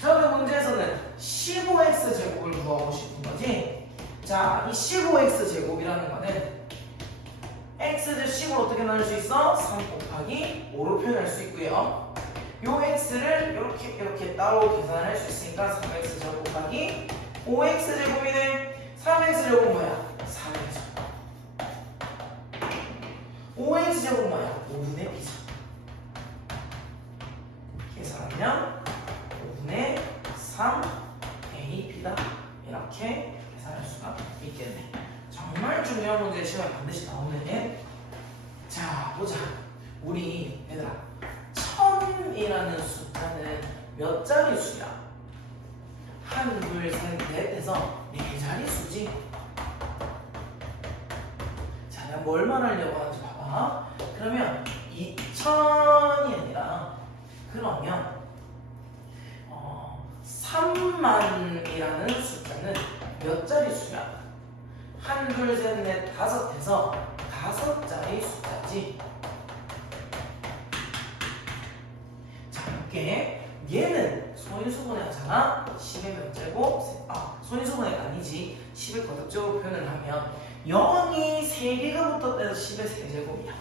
자, 그 문제에서는 15x제곱을 구하고 싶은 거지. 자, 이 15x제곱이라는 거는 x를 10으로 어떻게 나눌 수 있어? 3 곱하기 5로 표현할 수 있고요. 요 x를 이렇게 따로 계산할 수 있으니까 3x제곱 곱하기 5x제곱이네. 3x제곱 뭐야? 4x제곱. 5x제곱 뭐야? 5분의 b죠. 계산하면 5분의 3ab다. 이렇게 계산할 수가 있겠네. 정말 중요한 문제 시간에 반드시 나오네. 자, 보자. 우리 얘들아, 1000이라는 숫자는 몇 자리 수야? 1, 2, 3, 4에서 4자리 수지. 자, 내가 뭘 말하려고 하는지 봐봐. 그러면 2000이 아니라 그러면 3만이라는 숫자는 몇 자리 수야? 1, 2, 3, 4, 5에서 5자리 숫자지. 자, 볼게. 얘는 소인수분해 하잖아. 10의 몇 제곱? 소인수분해가 아니지. 10의 거듭적으로 표현을 하면 0이 3개가 붙었다 해서 10의 세제곱이야.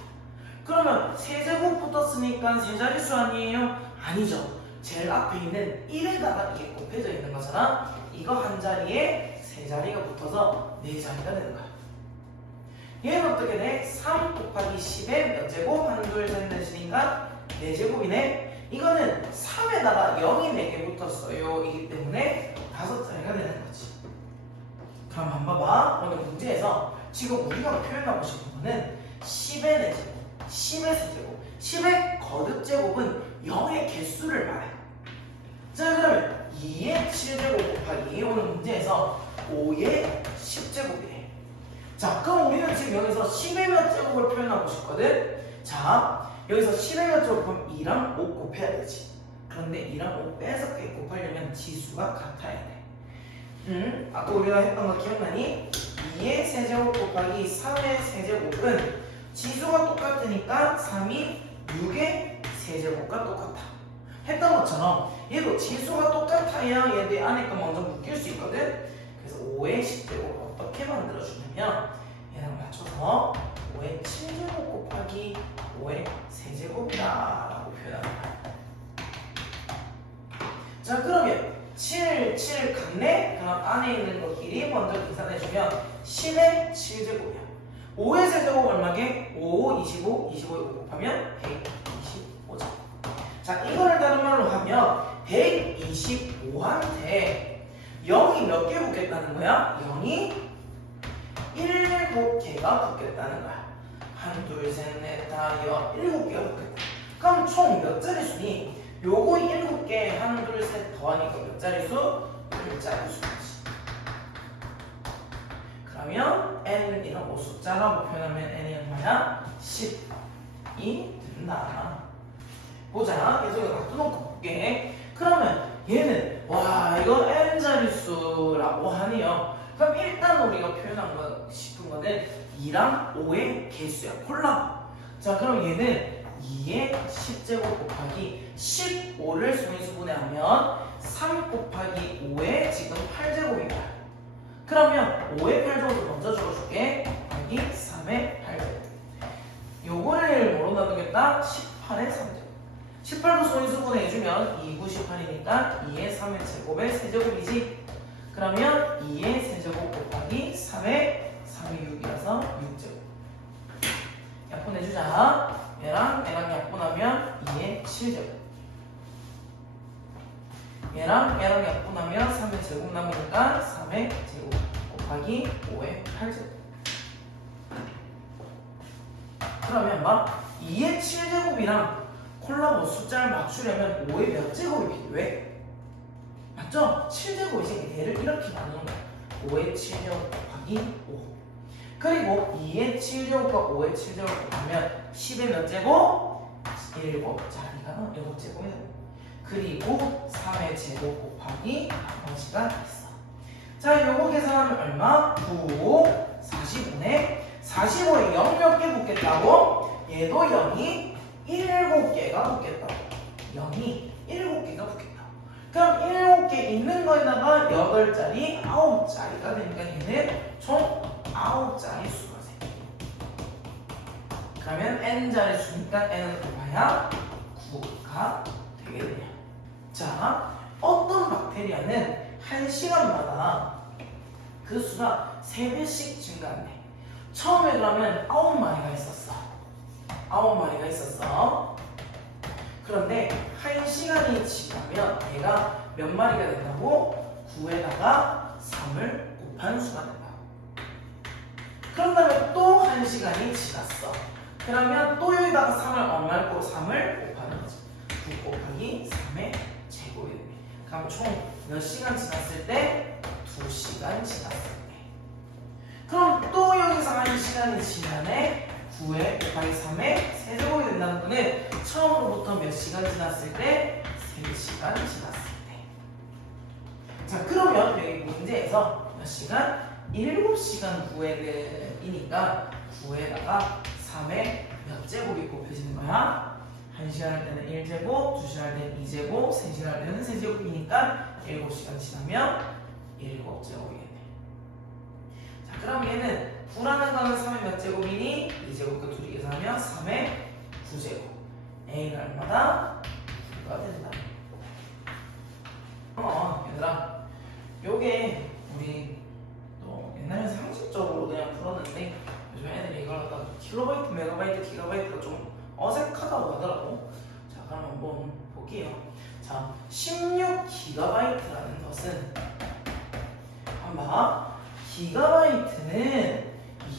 그러면 세제곱 붙었으니까 세자리수 아니에요? 아니죠. 제일 앞에 있는 1에다가 이게 곱해져 있는 거잖아. 이거 한 자리에 세 자리가 붙어서 네 자리가 되는 거야. 얘는 어떻게 돼? 3 곱하기 10의 몇 제곱? 1, 2, 3, 4시니까 4제곱이네. 이거는 3에다가 0이 4개 붙었어요. 이기 때문에 5자리가 되는 거지. 그럼 한번 봐봐. 오늘 문제에서 지금 우리가 표현하고 싶은 거는 10의 4제곱, 10의 세제곱, 10의 거듭제곱은 0의 개수를 말해. 자, 그러면 2의 7제곱 곱하기 오늘 문제에서 5의 10제곱이래. 자, 그럼 우리는 지금 여기서 10의 몇 제곱을 표현하고 싶거든. 자, 여기서 10의 몇 제곱 그럼 2랑 5 곱해야 되지. 그런데 2랑 5 빼서 곱하려면 지수가 같아야 돼. 아까 우리가 했던 거 기억나니? 2의 세제곱 곱하기 3의 세제곱은 지수가 똑같으니까 3이 6의 세제곱과 똑같아. 했던 것처럼 얘도 지수가 똑같아야 얘들 안에 거 먼저 묶일 수 있거든. 그래서 5의 10제곱 어떻게 만들어주냐면 얘랑 맞춰서 5의 7제곱 곱하기 5의 세제곱이다 라고 표현합니다. 자, 그러면 7 같네? 그럼 안에 있는 것끼리 먼저 계산해주면 10의 7제곱이야. 5의 세제곱 얼마게? 5, 25, 25 곱하면 125죠. 자, 이거를 다른 말로 하면 125한테 0이 몇 개 붙겠다는 거야? 0이 7개가 붙겠다는 거야. 1, 2, 3, 4, 5, 7개가 붙겠다. 그럼 총 몇 자리수니? 요거 7개 1, 2, 3 더하니까 몇 자리수? 1자리수지. 그러면 n이라고 숫자라고 표현하면 n이 얼마야? 10이 된다. 보자. 계속 이거 놔두놓고 볼게. 그러면 얘는 와 이거 n자릿수라고 하네요. 그럼 일단 우리가 표현하고 싶은 거는 2랑 5의 개수야. 콜라보. 자, 그럼 얘는 2의 10제곱 곱하기 15를 소인수분해하면 3 곱하기 5의 지금 8제곱이야. 그러면 5의 8제곱을 먼저 적어줄게. 곱하기 3의 8제곱. 요거를 뭐로 나누겠다? 18의 3제곱. 18도 소인수분해 해주면 2, 9, 18이니까 2의 3의 제곱의 세제곱이지. 그러면 2의 세제곱 곱하기 3의 3의 6이라서 6제곱. 약분해주자. 얘랑 약분하면 2의 7제곱. 얘랑 약분하면 3의 제곱 남으니까 3의 제곱 곱하기 5의 8제곱. 그러면 막 2의 7제곱이랑 콜라보 숫자를 맞추려면 5의 몇 제곱이 필요해? 맞죠? 7제곱이지. 얘를 이렇게 나누는 거야. 5의 7제곱 곱하기 5. 그리고 2의 7제곱과 5의 7제곱 곱하면 10의 몇 제곱? 7자리가 7제곱이 되고. 그리고 3의 제곱 곱하기 나머지가 있어. 자, 요거 계산하면 얼마? 9, 45네. 45에 0 몇 개 붙겠다고? 얘도 0이 7개가 붙겠다고. 0이 7개가 붙겠다. 그럼 7개 있는 거에다가 8자리, 9자리가 되니까 얘는 총 9자리 수가 돼. 그러면 n자리 수니까 n은 얼마야? 9가 되겠네요. 자, 어떤 박테리아는 1시간마다 그 수가 3배씩 증가한대. 처음에 그러면 9마리가 있었어. 9마리가 있었어. 그런데 1시간이 지나면 얘가 몇 마리가 된다고? 9에다가 3을 곱한 수가 된다. 그런 다음에 또 1시간이 지났어. 그러면 또 여기다가 3을 얼마를 곱고 3을 곱하는 거죠. 9 곱하기 3의 제곱이 됩니다. 그럼 총 몇 시간 지났을 때? 2시간 지났을 때. 그럼 또 여기서 1시간이 지나네? 9에 곱하기 3의 세제곱이 된다는 거는 처음으로부터 몇 시간 지났을 때? 3시간 지났을 때. 자, 그러면 여기 문제에서 몇 시간? 7시간 9이니까 9에다가 3의 몇 제곱이 곱해지는 거야? 1시간 할 때는 1제곱, 2시간 할 때는 2제곱, 3시간 할 때는 3제곱이니까 7시간 지나면 7제곱이겠네. 자, 그럼 얘는 9라는 거는 3의 몇 제곱이니? 2제곱 그 둘이 계산하면 3의 9제곱. A는 얼마다? 9가 된다. 얘들아, 요게 우리 또 옛날에 상식적으로 그냥 풀었는데 요즘 애들이 이걸 갖다가 킬로바이트, 메가바이트, 기가바이트가 좀 어색하다고 하더라고. 자, 그럼 한번 볼게요. 자, 16기가바이트라는 것은 한번 기가바이트는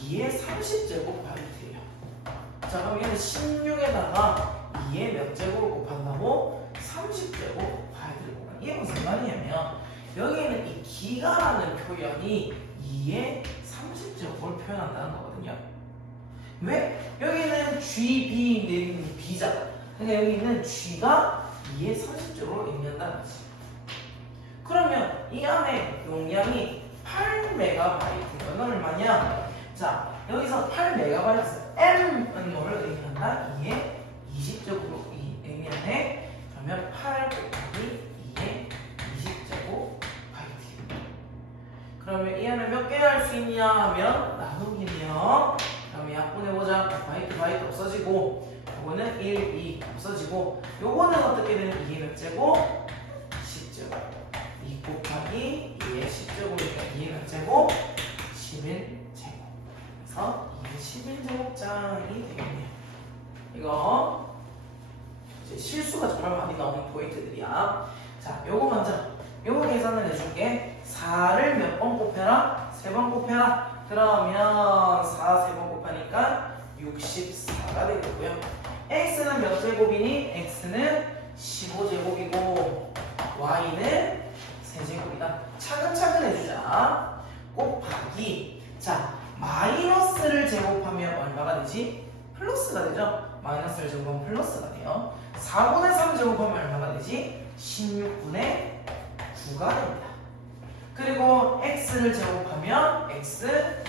2의 30제곱 바이트예요. 자, 그럼 얘는 16에다가 2의 몇 제곱을 곱한다고? 30제곱 바이트를 곱한. 이게 무슨 말이냐면 여기에는 이 기가라는 표현이 2의 30제곱을 표현한다는 거거든요. 왜? 여기는 GB, 여기는 B잖아. 그러니까 여기는 G가 2의 30제곱을 의미한다는 거지. 그러면 이 안에 용량이 8MB는 얼마냐? 자, 여기서 8MB, M은 뭐를 의미한다? 2의 20제곱으로 의미하네. 그러면 8 곱하기 2의 20제곱 바이트. 그러면 이 안에 몇 개 할 수 있냐 하면 나누기네요. 그러면 약분해보자. 바이트 없어지고 요거는 1, 2 없어지고 요거는 어떻게 되는? 2의 몇 제곱? 10제곱. 2 곱하기 2의 10제곱이니까 2의 몇 제곱? 11제곱. 그래서 2의 11제곱장이 되겠네요. 이거 이제 실수가 정말 많이 나오는 포인트들이야. 자, 요거 먼저 요거 계산을 해줄게. 4를 몇 번 곱해라? 3번 곱해라. 그러면 4 3번 곱하니까 64가 되겠고요. x는 몇 제곱이니? x는 15제곱이고 y는 3제곱이다. 차근차근 해주자. 곱하기. 자, 마이너스를 제곱하면 얼마가 되지? 플러스가 되죠? 마이너스를 제곱하면 플러스가 돼요. 4분의 3 제곱하면 얼마가 되지? 16분의 9가 됩니다. 그리고 x를 제곱하면 x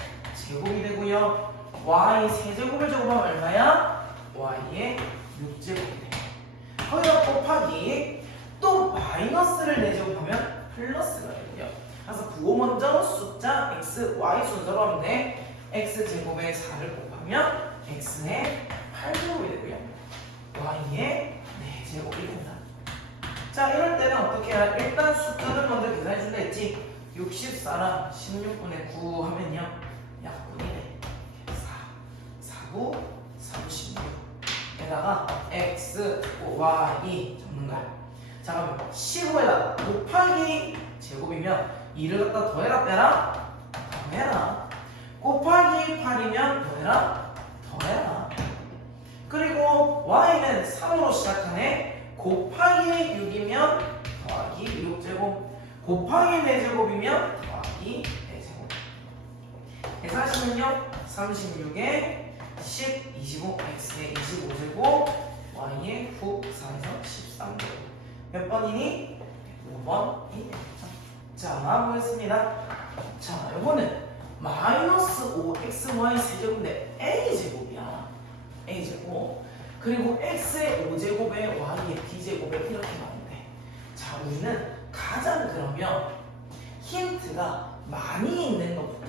제곱이 되고요. y 세제곱을 제곱하면 얼마야? y의 6제곱이 돼. 거기다 곱하기 또 마이너스를 내제곱하면 플러스가 되고요. 그래서 그거 먼저 숫자 x, y 순서로 하면 돼. x 제곱에 4를 곱하면 x의 8제곱이 되고요. y의 4제곱이 된다. 자, 이럴 때는 어떻게 해야? 일단 숫자를 먼저 계산해 준다 했지. 64랑 16분의 9 하면요 약분이 돼. 4, 4, 9, 36 에다가 x, y 적는 거야. 자, 그러면 15에다가 곱하기 제곱이면 2를 갖다 더해라 빼라? 더해라. 곱하기 8이면 더해라? 더해라. 그리고 y는 3으로 시작하네. 곱하기 6이면 더하기 6제곱, 곱하기 4제곱이면 더하기 4제곱. 계산하시면요 36에 10, 25, x의 25제곱, y의 9, 4에서 13제곱. 몇 번이니? 5번이 되겠죠. 자, 보겠습니다. 자, 이거는 마이너스 5xy 세제곱인데 a제곱이야. a제곱 그리고 x의 5제곱에 y의 b제곱에 이렇게 나오면 돼. 자, 우리는 가장 그러면 힌트가 많이 있는 것부터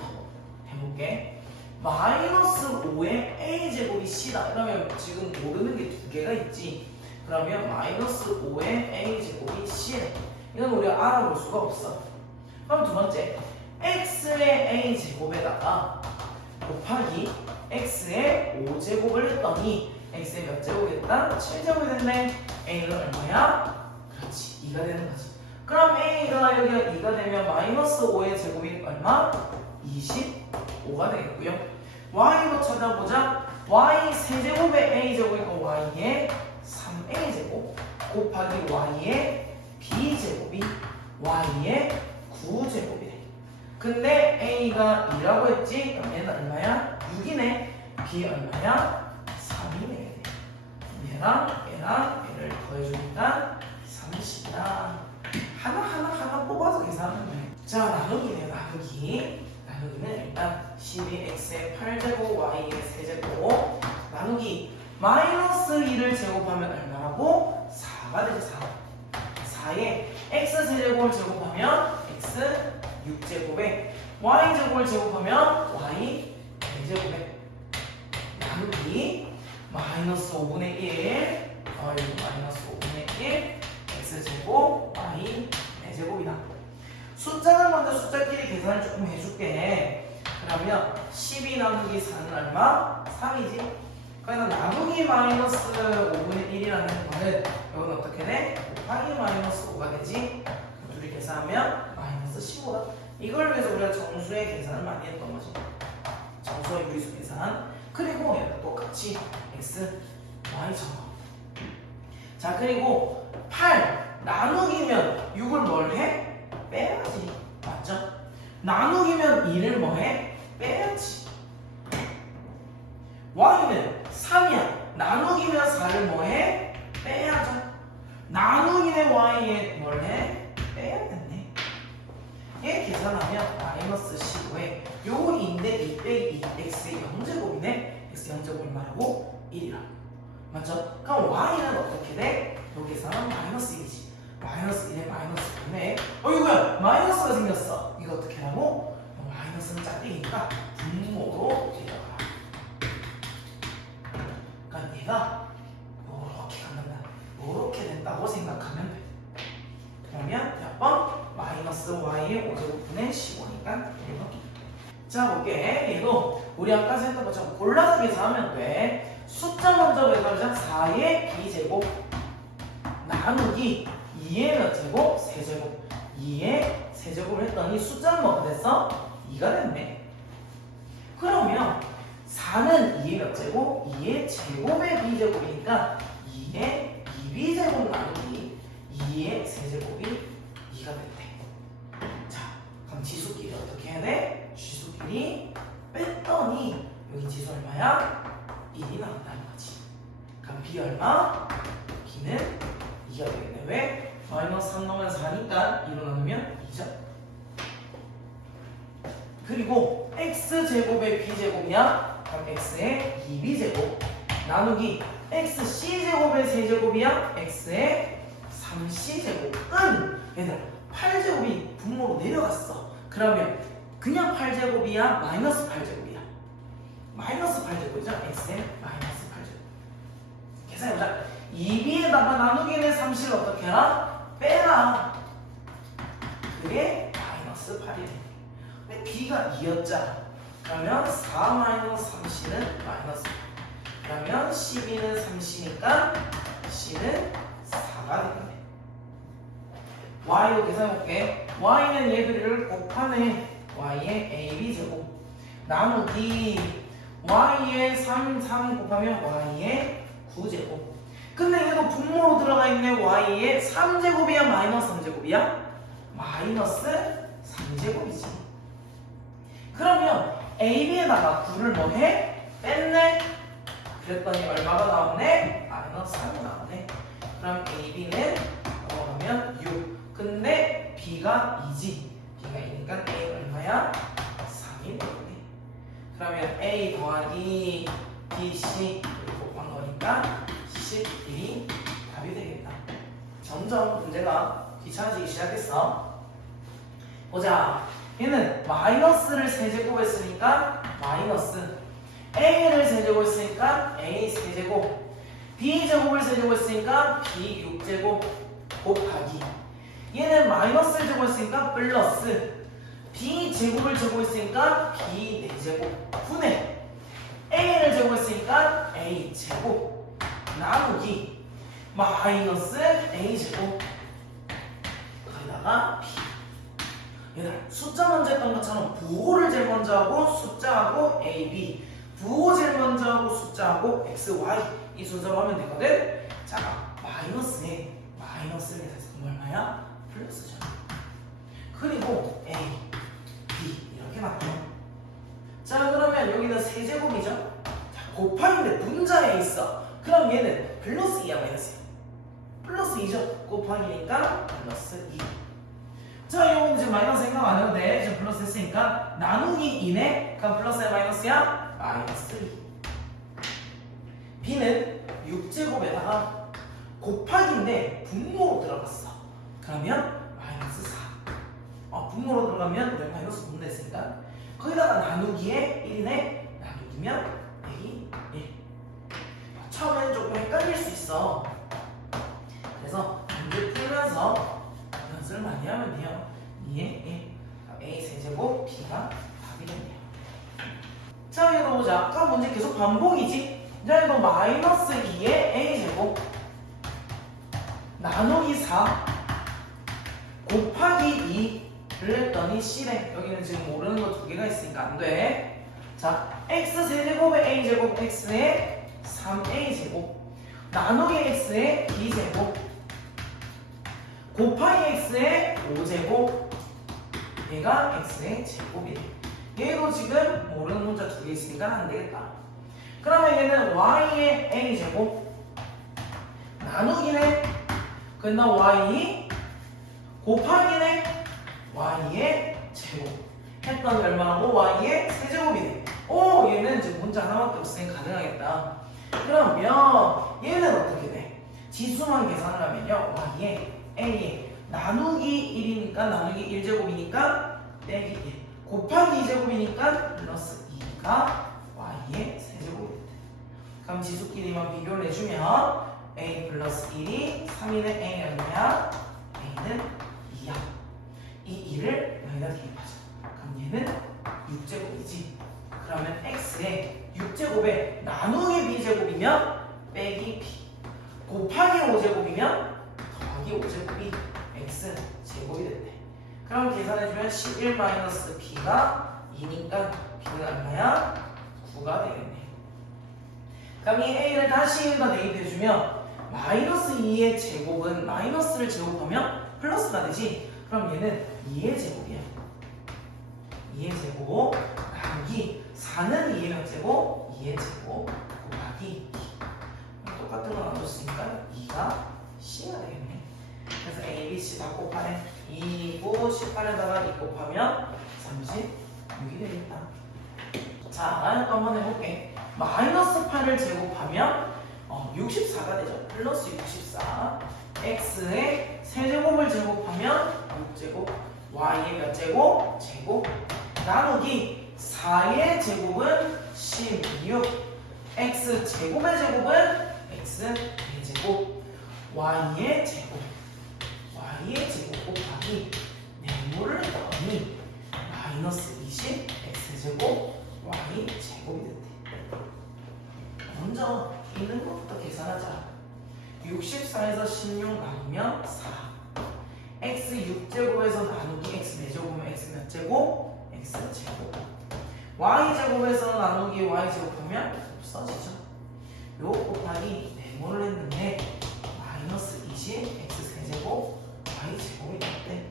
해볼게. 마이너스 5의 a제곱이 c다. 그러면 지금 모르는 게 두 개가 있지. 그러면 마이너스 5의 a제곱이 c래. 이건 우리가 알아볼 수가 없어. 그럼 두 번째, x의 a제곱에다가 곱하기 x의 5제곱을 했더니 x의 몇 제곱이겠다? 7제곱이 됐네. a는 얼마야? 그렇지, 2가 되는 거지. 그럼 a가 여기가 2가 되면 마이너스 5의 제곱이 얼마? 25가 되겠고요. y로 찾아보자. y 세제곱의 a제곱이니까 y의 3a제곱 곱하기 y의 b제곱이 y의 9제곱이래. 근데 a가 2라고 했지? 그럼 얘는 얼마야? 6이네. b 얼마야? 3이네. 얘랑 얘를 더해주니까 30이다. 하나 뽑아서 계산하면 돼. 자, 나누기네. 나누기는 일단 12x의 8제곱 y의 세제곱 나누기 마이너스 2를 제곱하면 얼마라고? 4가 되죠. 4에 x 세제곱을 제곱하면 x 6제곱에 y 제곱을 제곱하면 y 4제곱에 나누기 마이너스 5분의 1 마이너스 5분의 1 x제곱 y 4제곱이다. 숫자는 먼저 숫자끼리 계산을 조금 해줄게. 그러면 12 나누기 4는 얼마? 3이지? 그러니까 나누기 마이너스 5분의 1이라는 거는 이건 어떻게 돼? 곱하기 마이너스 5가 되지? 둘이 계산하면 마이너스 15다. 이걸 위해서 우리가 정수의 계산을 많이 했던 거지. 정수의 유리수 계산. 그리고 얘가 똑같이 x, y 정거. 자, 그리고 8 나누기면 6을 뭘 해? 빼야지. 맞죠? 나누기면 2를 뭐 해? 빼야지. y는 3이야. 나누기면 4를 뭐 해? 빼야죠. 나누기는 y에 뭘 해? 빼야겠네. 얘 계산하면 마이너스 15에 요거 2인데 2 빼기 2 x의 0제곱이네. x 0제곱 얼마라고? 1이라. 맞죠? 그럼 y는 어떻게 돼? 여기서는 마이너스 1이지. 마이너스 1에 마이너스 1에 이거야 마이너스가 생겼어. 이거 어떻게 하라고? 마이너스는 짝대기니까 분모로 데려가라. 그러니까 얘가 이렇게 간단다. 이렇게 된다고 생각하면 돼. 그러면 몇 번? 마이너스 y의 5제곱분의 15니까 1번. 자, 볼게. 얘도 우리 아까 했던 것처럼 골라서 계산하면 돼. 숫자 먼저 배달자 4의 b제곱 나누기 2의 몇 제곱? 세제곱. 2의 세제곱을 했더니 숫자는 뭐가 됐어? 2가 됐네. 그러면 4는 2의 몇 제곱? 2의 제곱의 b제곱이니까 2의 2b제곱 나누기 2의 세제곱이 2가 됐대. 자, 그럼 지수끼리 어떻게 해야 돼? 지수끼리 뺐더니 여기 지수 얼마야? 1이 나온다는 거지. 그럼 b 얼마? b는 2가 되겠네. 왜? 마이너스 3 넣으면 4니까 2로 나누면 2죠. 그리고 x제곱의 b제곱이야? 그럼 x의 2b제곱 나누기 xc제곱의 세제곱이야? x의 3c제곱은 얘들아 8제곱이 분모로 내려갔어. 그러면 그냥 8제곱이야? 마이너스 8제곱이야? 마이너스 8제곱이죠? x의 마이너스 8제곱. 계산해보자. 2b에다가 나누기는 30을 어떻게 해라? 빼라. 그게 마이너스 8이네. 근데 b가 2였잖아. 그러면 4 마이너스 3c는 마이너스 8. 그러면 12는 3c니까 c는 4가 되겠네. y로 계산해볼게. y는 얘들을 곱하네. y의 ab제곱 나누기 y의 3 곱하면 y의 9제곱. 근데 얘도 분모로 들어가 있네. y의 3제곱이야 마이너스 3제곱이야? 마이너스 3제곱이지. 그러면 ab에다가 9를 뭐 해? 뺐네. 그랬더니 얼마가 나오네? 마이너스 3이 나오네. 그럼 ab는 넘어가면 6. 근데 b가 2지. b가 2니까 a 얼마야? 3이 되겠네. 그러면 a 더하기 bc 그리고 점점 문제가 귀찮아지기 시작했어. 보자. 얘는 마이너스를 세제곱했으니까 마이너스, a를 세제곱했으니까 a 세제곱, b 제곱을 세제곱했으니까 b 6제곱 곱하기, 얘는 마이너스를 제곱했으니까 플러스, b 제곱을 제곱했으니까 b 4제곱 분의 a를 제곱했으니까 a 제곱 나누기 마이너스 a 제곱 거기다가 b. 얘들아, 숫자 먼저 했던 것처럼 부호를 제일 먼저 하고 숫자하고 a, b, 부호 제일 먼저 하고 숫자하고 x, y 이 순서로 하면 되거든. 자, 마이너스에 마이너스를 해서 얼마야? 플러스잖아. 그리고 a, b 이렇게 나와요. 자, 그러면 여기는 세제곱이죠. 자, 곱하기인데 분자에 있어. 그럼 얘는 플러스 2야 마이너스야? 플러스 2죠. 곱하기니까 플러스 2. 자, 이거는 지금 마이너스 생각 안 해도 돼. 지금 플러스 했으니까 나누기 2네. 그럼 플러스야 마이너스야? 마이너스 2. b는 6제곱에다가 곱하기인데 분모로 들어갔어. 그러면 마이너스 4. 분모로 들어가면 우리 마이너스 분모 됐으니까 거기다가 나누기에 1이네. 나누기면 여기 1. 처음에는 조금 헷갈릴 수 있어. 그래서 문제 풀면서 연습을 많이 하면 돼요. 2에 1. a 세제곱 b가 답이 됐네요. 자, 이거 보자. 아까 문제 계속 반복이지. 자, 이거 마이너스 2에 a 제곱 나누기 4 곱하기 2를 했더니 c래. 여기는 지금 모르는 거 2개가 있으니까 안 돼. 자, x 세제곱에 a 제곱 x에 3a 제곱 나누기 x에 b 제곱 곱하기 x에 5제곱 얘가 x의 제곱이래. 얘도 지금 모르는 문자 2개 있으니까 안 되겠다. 그러면 얘는 y의 a제곱 나누기네. 그러나 y 곱하기네. y의 제곱 했더니 얼마나고 y의 세제곱이네. 오, 얘는 지금 문자 하나밖에 없으니까 가능하겠다. 그러면 얘는 어떻게 돼? 지수만 계산을 하면요, y의 a의 나누기 1이니까 나누기 1제곱이니까 빼기 1 곱하기 2제곱이니까 플러스 2가 y의 세제곱이 된다. 그럼 지수끼리만 비교를 해주면 a 플러스 1이 3인의 a 얼마야? a는 2야. 이 2를 여기다 대입하자. 그럼 얘는 6제곱이지. 그러면 x의 6제곱에 나누기 b제곱이면 빼기 b 곱하기 5제곱이면 더하기 5제곱이 x 제곱이 됐대. 그럼 계산해주면 11-b가 2니까 b가 얼마야? 9가 되겠네. 그럼 이 a를 다시 여기다 대입해주면 마이너스 2의 제곱은 마이너스를 제곱하면 플러스가 되지. 그럼 얘는 2의 제곱이야. 2의 제곱 나누기 4는 2의 몇 제곱? 2의 제곱 곱하기 2. 똑같은 거 나눴으니까 2가 c가 되겠네. 그래서 a, b, c 다 곱하네. 2고 18에다가 2 곱하면 36이 되겠다. 자, 또 한번 해볼게. 마이너스 8을 제곱하면 64가 되죠. 플러스 64. x의 세제곱을 제곱하면 6제곱, y의 몇 제곱? 제곱 나누기 4의 제곱은 16. x 제곱의 제곱은 x 4제곱, y의 제곱, y의 제곱 곱하기 네모를 더하니 마이너스 20 x제곱 y 제곱이 된대. 먼저 있는 것부터 계산하자. 64에서 16 나누면 4. x 6제곱에서 나누기 x 4제곱이면 x 몇 제곱? x 제곱. y 제곱에서 나누기 y 제곱하면 없어지죠. 요 곱하기 네모를 했는데 마이너스 20 x 3제곱 y 제곱이 됐대.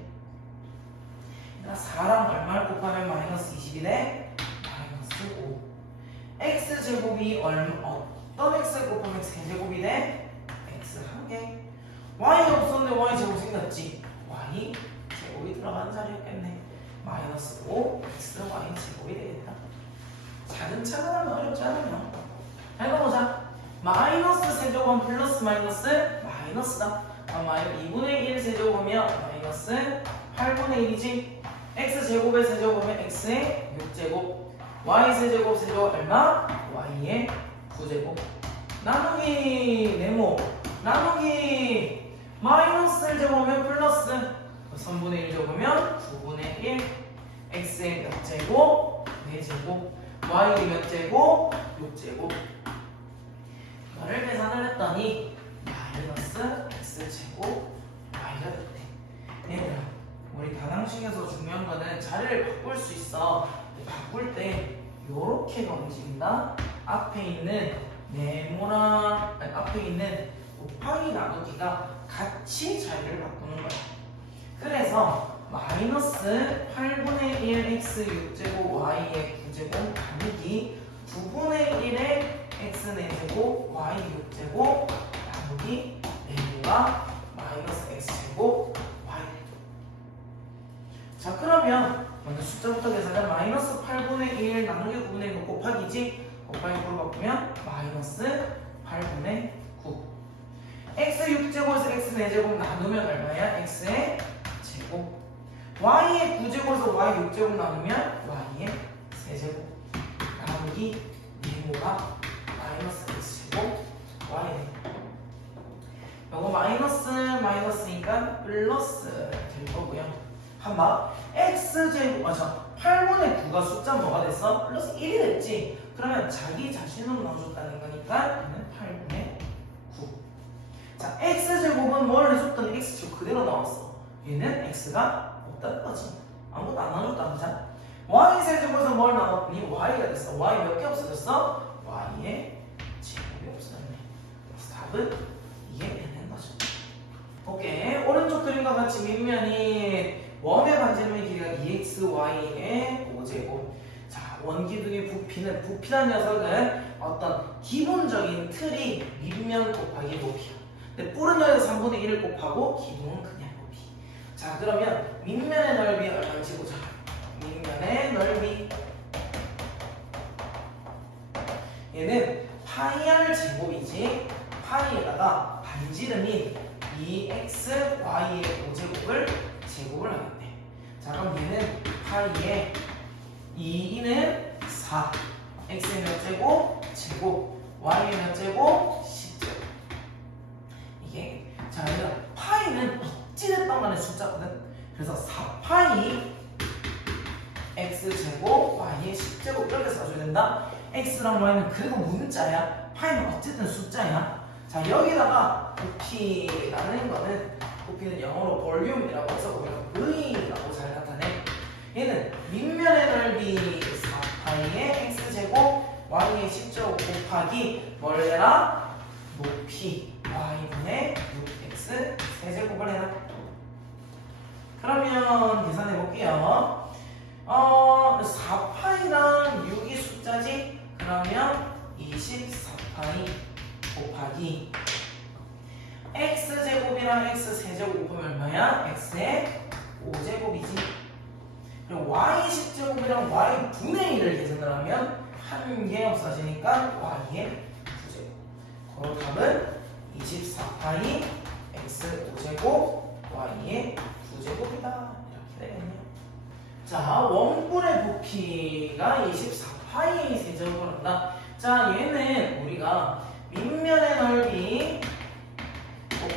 4랑 얼마를 곱하면 마이너스 20이네? 마이너스 5. x 제곱이 어떤 x를 곱하면 x 3제곱이 돼? x 1개. y가 없었는데 y 제곱 생겼지. y 제곱이 들어가는 자리였겠네. 마이너스 5 x y 제곱이 되겠다. 차근차근 하면 어렵지 않아요. 자, 읽어보자. 마이너스 세제곱은 플러스 마이너스 마이너스다. 마이너스 2분의 1 세제곱이면 마이너스 8분의 1이지. x제곱의 세제곱이면 x의 6제곱, y 세제곱 얼마? y의 9제곱. 나누기 네모, 나누기 마이너스 1제곱이면 플러스 3분의 1제곱이면 9분의 1, x의 몇 제곱? 4제곱, y의 몇 제곱? 6제곱. 이거를 계산을 했더니 마이너스 x제곱 y가 됐대. 얘들아, 우리 단항식에서 중요한 거는 자리를 바꿀 수 있어. 바꿀 때 요렇게가 움직인다. 앞에 있는 네모랑 앞에 있는 곱하기 나누기가 같이 자리를 바꾸는 거야. 그래서 마이너스 8분의 1 x 6제곱 y의 9제곱 나누기 9분의 1의 x 4제곱 y 6제곱 나누기 네모가 마이너스 x제곱 y. 자, 그러면 먼저 숫자부터 계산하면 마이너스 8분의 1 나누기 9분의 1 곱하기지. 곱하기 9로 바꾸면 마이너스 8분의 9. x 6제곱에서 x 4제곱 나누면 얼마야? x의 제곱. y의 9제곱에서 y 6제곱 나누면 y의 세제곱. 나누기 네모가 마이너스 x제곱 y네. 요거 마이너스니까 플러스 될 거고요. 한번 x제곱, 맞아, 8분의 9가 숫자 뭐가 됐어? 플러스 1이 됐지. 그러면 자기 자신으로 넣어줬다는 거니까 얘는 8분의 9. 자, x제곱은 뭘 해줬더니 x제곱 그대로 나왔어. 얘는 x가 없다는 거지. 아무것도 안 나눠줬다는 거잖아. y 세제곱에서 뭘 나눴더니 y가 됐어. y 몇 개 없어졌어? y의 제곱이 없어졌네. 그래서 답은 이게 되는 거죠. 오케이. 오른쪽 그림과 같이 밑면이 원의 반지름의 길이가 2xy의 5제곱. 자, 원기둥의 부피라는 녀석은 어떤 기본적인 틀이 밑면 곱하기 높이야. 근데 뿔은 여기서 3분의 1을 곱하고 기둥은 그냥 높이. 자, 그러면 밑면의 넓이 얼마인지 보자. 밑면의 넓이. 얘는 파이 r 제곱이지. 파이에다가 반지름이 2xy의 5제곱을 제곱을 하겠네. 자, 그럼 얘는 파이에 2는 4, x의 몇 제곱? 제곱, y의 몇 제곱? 10제곱. 이게, 자, 얘들아, 파이는 어찌됐든 간에 숫자거든. 그래서 4파이 x제곱, y의 10제곱 이렇게 써줘야 된다. x랑 y는 그래도 문자야. 파이는 어쨌든 숫자야. 자, 여기다가 부피라는 거는, 부피는 영어로 볼륨이라고 해서 우리가 V라고 잘 나타내. 얘는 밑면의 넓이 4파이의 x제곱 y의 10제곱 곱하기 뭘 해라? 높이 y분의 6x 세제곱을 해라. 그러면 계산해 볼게요. 4파이랑 6이 숫자지? 그러면 24파이 곱하기 x제곱이랑 x세제곱 곱하면 얼마야? x의 5제곱이지. 그리고 y 10제곱이랑 y 분의 1을 계산을 하면 한 개 없어지니까 y의 9제곱. 그럼 답은 24파이 x 5제곱 y의 9제곱이다. 이렇게 되겠네요. 자, 원뿔의 부피가 24파이 세제곱을 한다. 자, 얘는 우리가 밑면의 넓이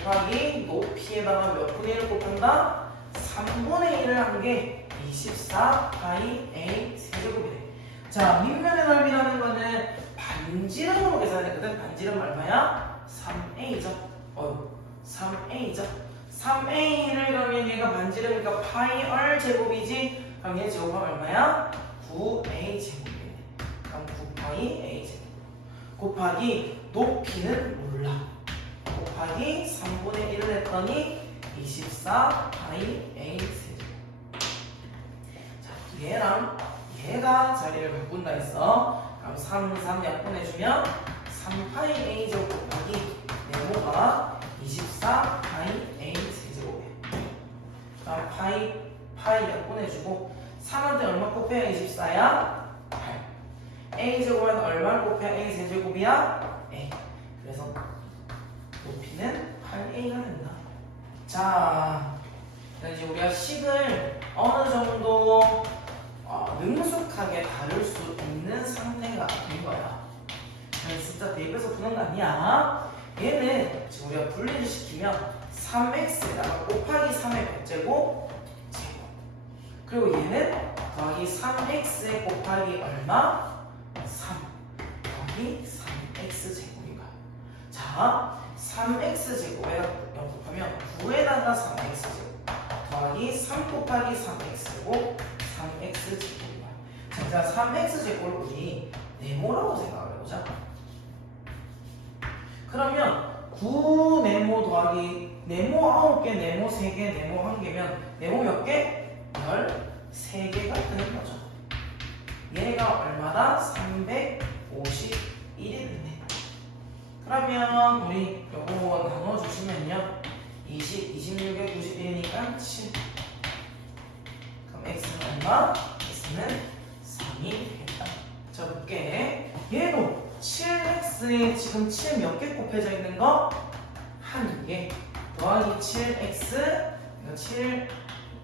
곱하기 높이에다가 몇 분의 1을 곱한다? 3분의 1을 한 게 24파이 a 세제곱이래. 자, 밑면의 넓이라는 거는 반지름으로 계산했거든. 반지름 얼마야? 3a죠. 3a죠. 3a를 그러면 얘가 반지름이니까 파이 r 제곱이지. 그럼 얘 제곱하면 얼마야? 9a 제곱이네. 그럼 9파이 a 제곱 곱하기 높이는 몰라. 곱하기 3분의 1을 했더니 24파이 a 세제곱. 자, 얘랑 얘가 자리를 바꾼다 했어. 그럼 3 약분해주면 3파이 a 제곱 곱하기 네모가 24파이 a 세제곱이야. 그럼 파이 약분해주고 3한테 얼마 곱해야 24야? 8. a 제곱은 얼마를 곱해야 a 세제곱이야? a. 그래서 높이는 8a가 된다. 자, 이제 우리가 식을 어느 정도 능숙하게 다룰 수 있는 상태가 된 거야. 숫자 대입해서 푸는 거 아니야. 얘는 지금 우리가 분리를 시키면 3x에다가 곱하기 3의 몇제곱 제곱. 그리고 얘는 더하기 3x에 곱하기 얼마? 3 더하기 3x 제곱인가. 자, 3x 제곱에 0 곱하면 9에다가 3x 제곱 더하기 3 곱하기 3x 제곱 3x 제곱인가. 자, 3x 제곱을 우리 네모라고 생각을 해보자. 그러면 9 네모 더하기 네모 9개, 네모 3개, 네모 1개면 네모 몇 개? 13개가 되는 거죠. 얘가 얼마다? 351이 되네. 그러면 우리 요거 나눠주시면요 20, 26에 91이니까 7. 그럼 x는 얼마? x는 3이 되겠다. 자, 볼게. 얘도 7x에 지금 7 몇 개 곱해져 있는 거? 1개 더하기 7x 이거 7에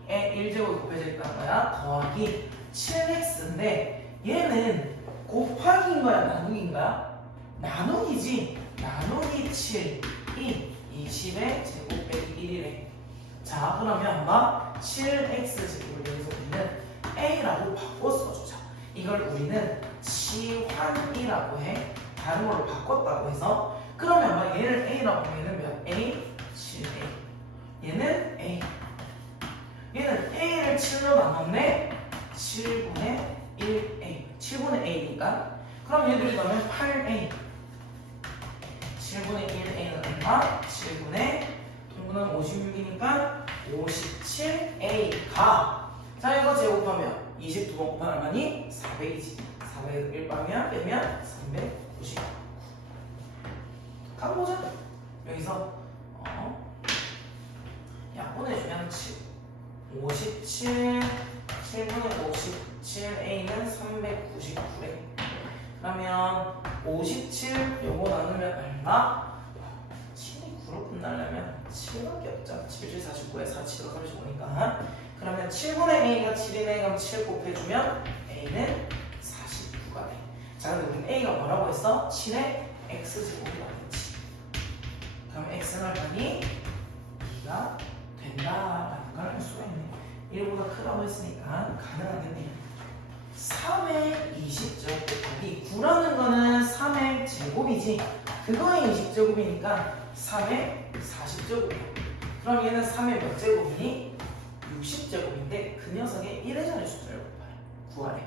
1제곱 곱해져 있다는 거야. 더하기 7x인데 얘는 곱하기인 거야 나누기인 거야? 나누기지. 나누기 7이 20의 제곱 빼기 1이래. 자, 그러면 한번 7x 제곱을 여기서 우리는 a라고 바꿔 써주자. 이걸 우리는 치환이라고 해. 다른 걸로 바꿨다고 해서. 그러면 아마 얘를 a라고 하면 얘는 몇? a? 7a. 얘는 a. 얘는 a를 7로 나눴네. 7분의 1a. 7분의 a니까. 그럼 얘들이 나면 8a. 7분의 1a는 얼마? 7분의 동분은 56이니까 57a가. 자, 이거 제곱하면 22번 곱하면 얼마니? 400이지. 400에서 1 빼면 390. 가보자. 여기서 약분해주면 7 57 7분의 57a는 399래. 그러면 57 요거 나누면 얼마? 7이 9로 끝나려면 7밖에 없잖아. 7, 7, 49에 4, 7, 35니까. 그러면 7분의 a가 7이네. 그럼 7 곱해주면 a는 49가 돼. 자, 근데 우리 a가 뭐라고 했어? 7의 x제곱이라고 했지. 그럼 x는 얼마니? 2가 된다라는 걸 알 수가 있네. 1보다 크다고 했으니까 가능하겠네요. 3의 20제곱 곱하기 9라는 거는 3의 제곱이지. 그거의 20제곱이니까 3의 40제곱이야. 그럼 얘는 3의 몇 제곱이니? 60제곱인데 그 녀석의 1의 자리 숫자를 구하래.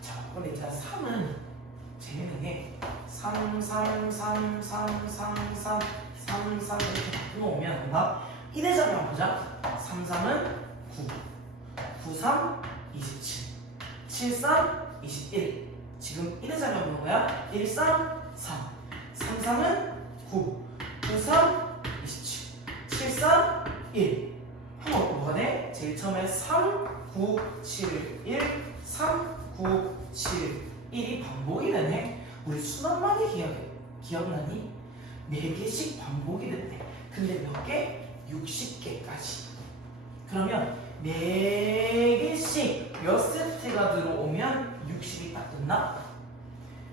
자, 근데 일단 3은 재밌는 게 3, 3, 3, 3, 3, 3, 3, 3 이렇게 바꿔놓으면 막 1의 자리만 보자. 3, 3은 9, 9, 3, 27, 7, 3, 21. 지금 1의 자리만 보는 거야. 1, 3, 3, 3, 3은 9, 9, 3, 27, 7, 3, 1. 한번 뭐가 돼? 제일 처음에 3, 9, 7, 1, 3, 9, 7, 1이 반복이 되네. 우리 수학만이 기억나니? 4개씩 반복이 된대. 근데 몇 개? 60개까지. 그러면 4개씩 몇 세트가 들어오면 60이 딱 끝나?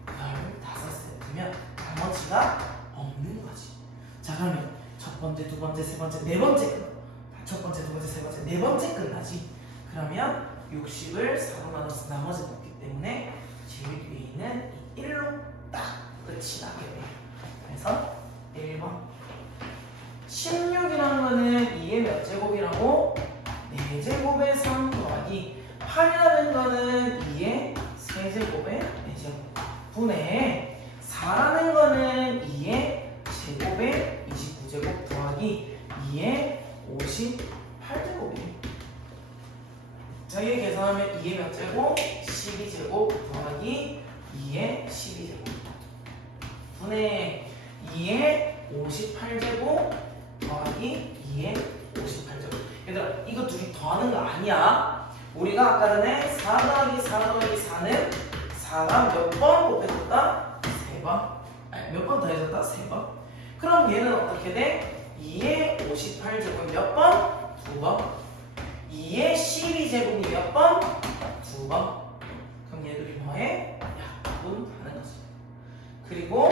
15세트면 나머지가 없는 거지. 자, 그러면 첫 번째, 두 번째, 세 번째, 네 번째 끝. 첫 번째, 두 번째, 세 번째, 네 번째 끝나지. 그러면 60을 4로 나눠서 나머지 없기 때문에 제일 뒤에 있는 이 1로 딱 끝이 나게 돼. 그래서 1번 16이라는 거는 2의 몇 제곱이라고? 4제곱의 3 더하기 8이라는 거는 2의 세제곱의 4제곱 분의 4라는 거는 2의 제곱의 29제곱 더하기 2의 58제곱이에요. 자, 이게 계산하면 2의 몇 제곱? 12제곱 더하기 2의 12제곱 분의 2의 58제곱 더하기 2의 58제곱. 얘들아, 이거 둘이 더하는 거 아니야. 우리가 아까 전에 4 더하기 4 더하기 4는 4가 몇 번 곱해졌다? 3번. 아니, 몇 번 더해졌다? 3번. 그럼 얘는 어떻게 돼? 2의 58제곱이 몇 번? 2번. 2의 12제곱이 몇 번? 2번. 그럼 얘들이 뭐해? 약분하는 거지. 그리고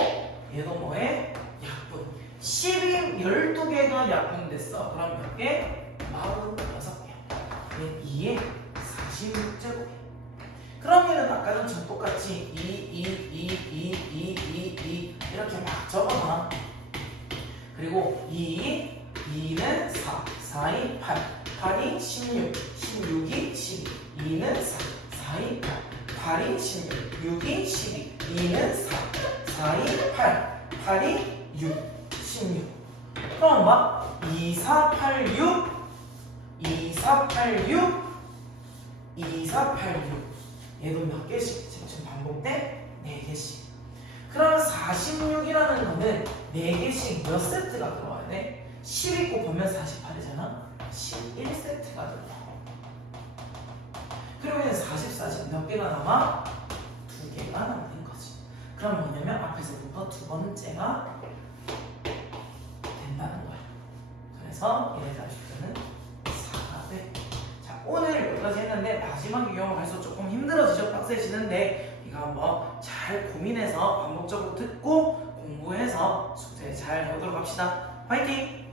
얘도 뭐해? 약분. 12개가 약분됐어. 그럼 몇 개? 46개. 얘 2의 46제곱. 그럼 얘는 아까는 전 똑같이 2 이렇게 막 적어놔. 그리고 2는 4, 4이 8, 8이 16, 16이 12, 2는 4, 4이 8, 8이 16, 6이 12, 2는 4, 4이 8, 8이 6, 16. 그럼 막 2, 4, 8, 6, 2, 4, 8, 6, 2, 4, 8, 6. 얘도 몇 개씩? 지금 반복돼? 4개씩. 그럼 46이라는 거는 4개씩 몇 세트가 들어와야 돼? 10 곱하면 48이잖아? 11세트가 들어와. 그러면 40, 몇 개가 남아? 2개가 남는 거지. 그럼 뭐냐면 앞에서부터 두 번째가 된다는 거야. 그래서 얘네 자식들은 4가 돼. 자, 오늘 여기까지 했는데 마지막에 경험을 해서 조금 힘들어지죠? 빡세지는데 이거 한번 잘 고민해서 반복적으로 듣고 공부해서 숙제 잘 해보도록 합시다. 화이팅!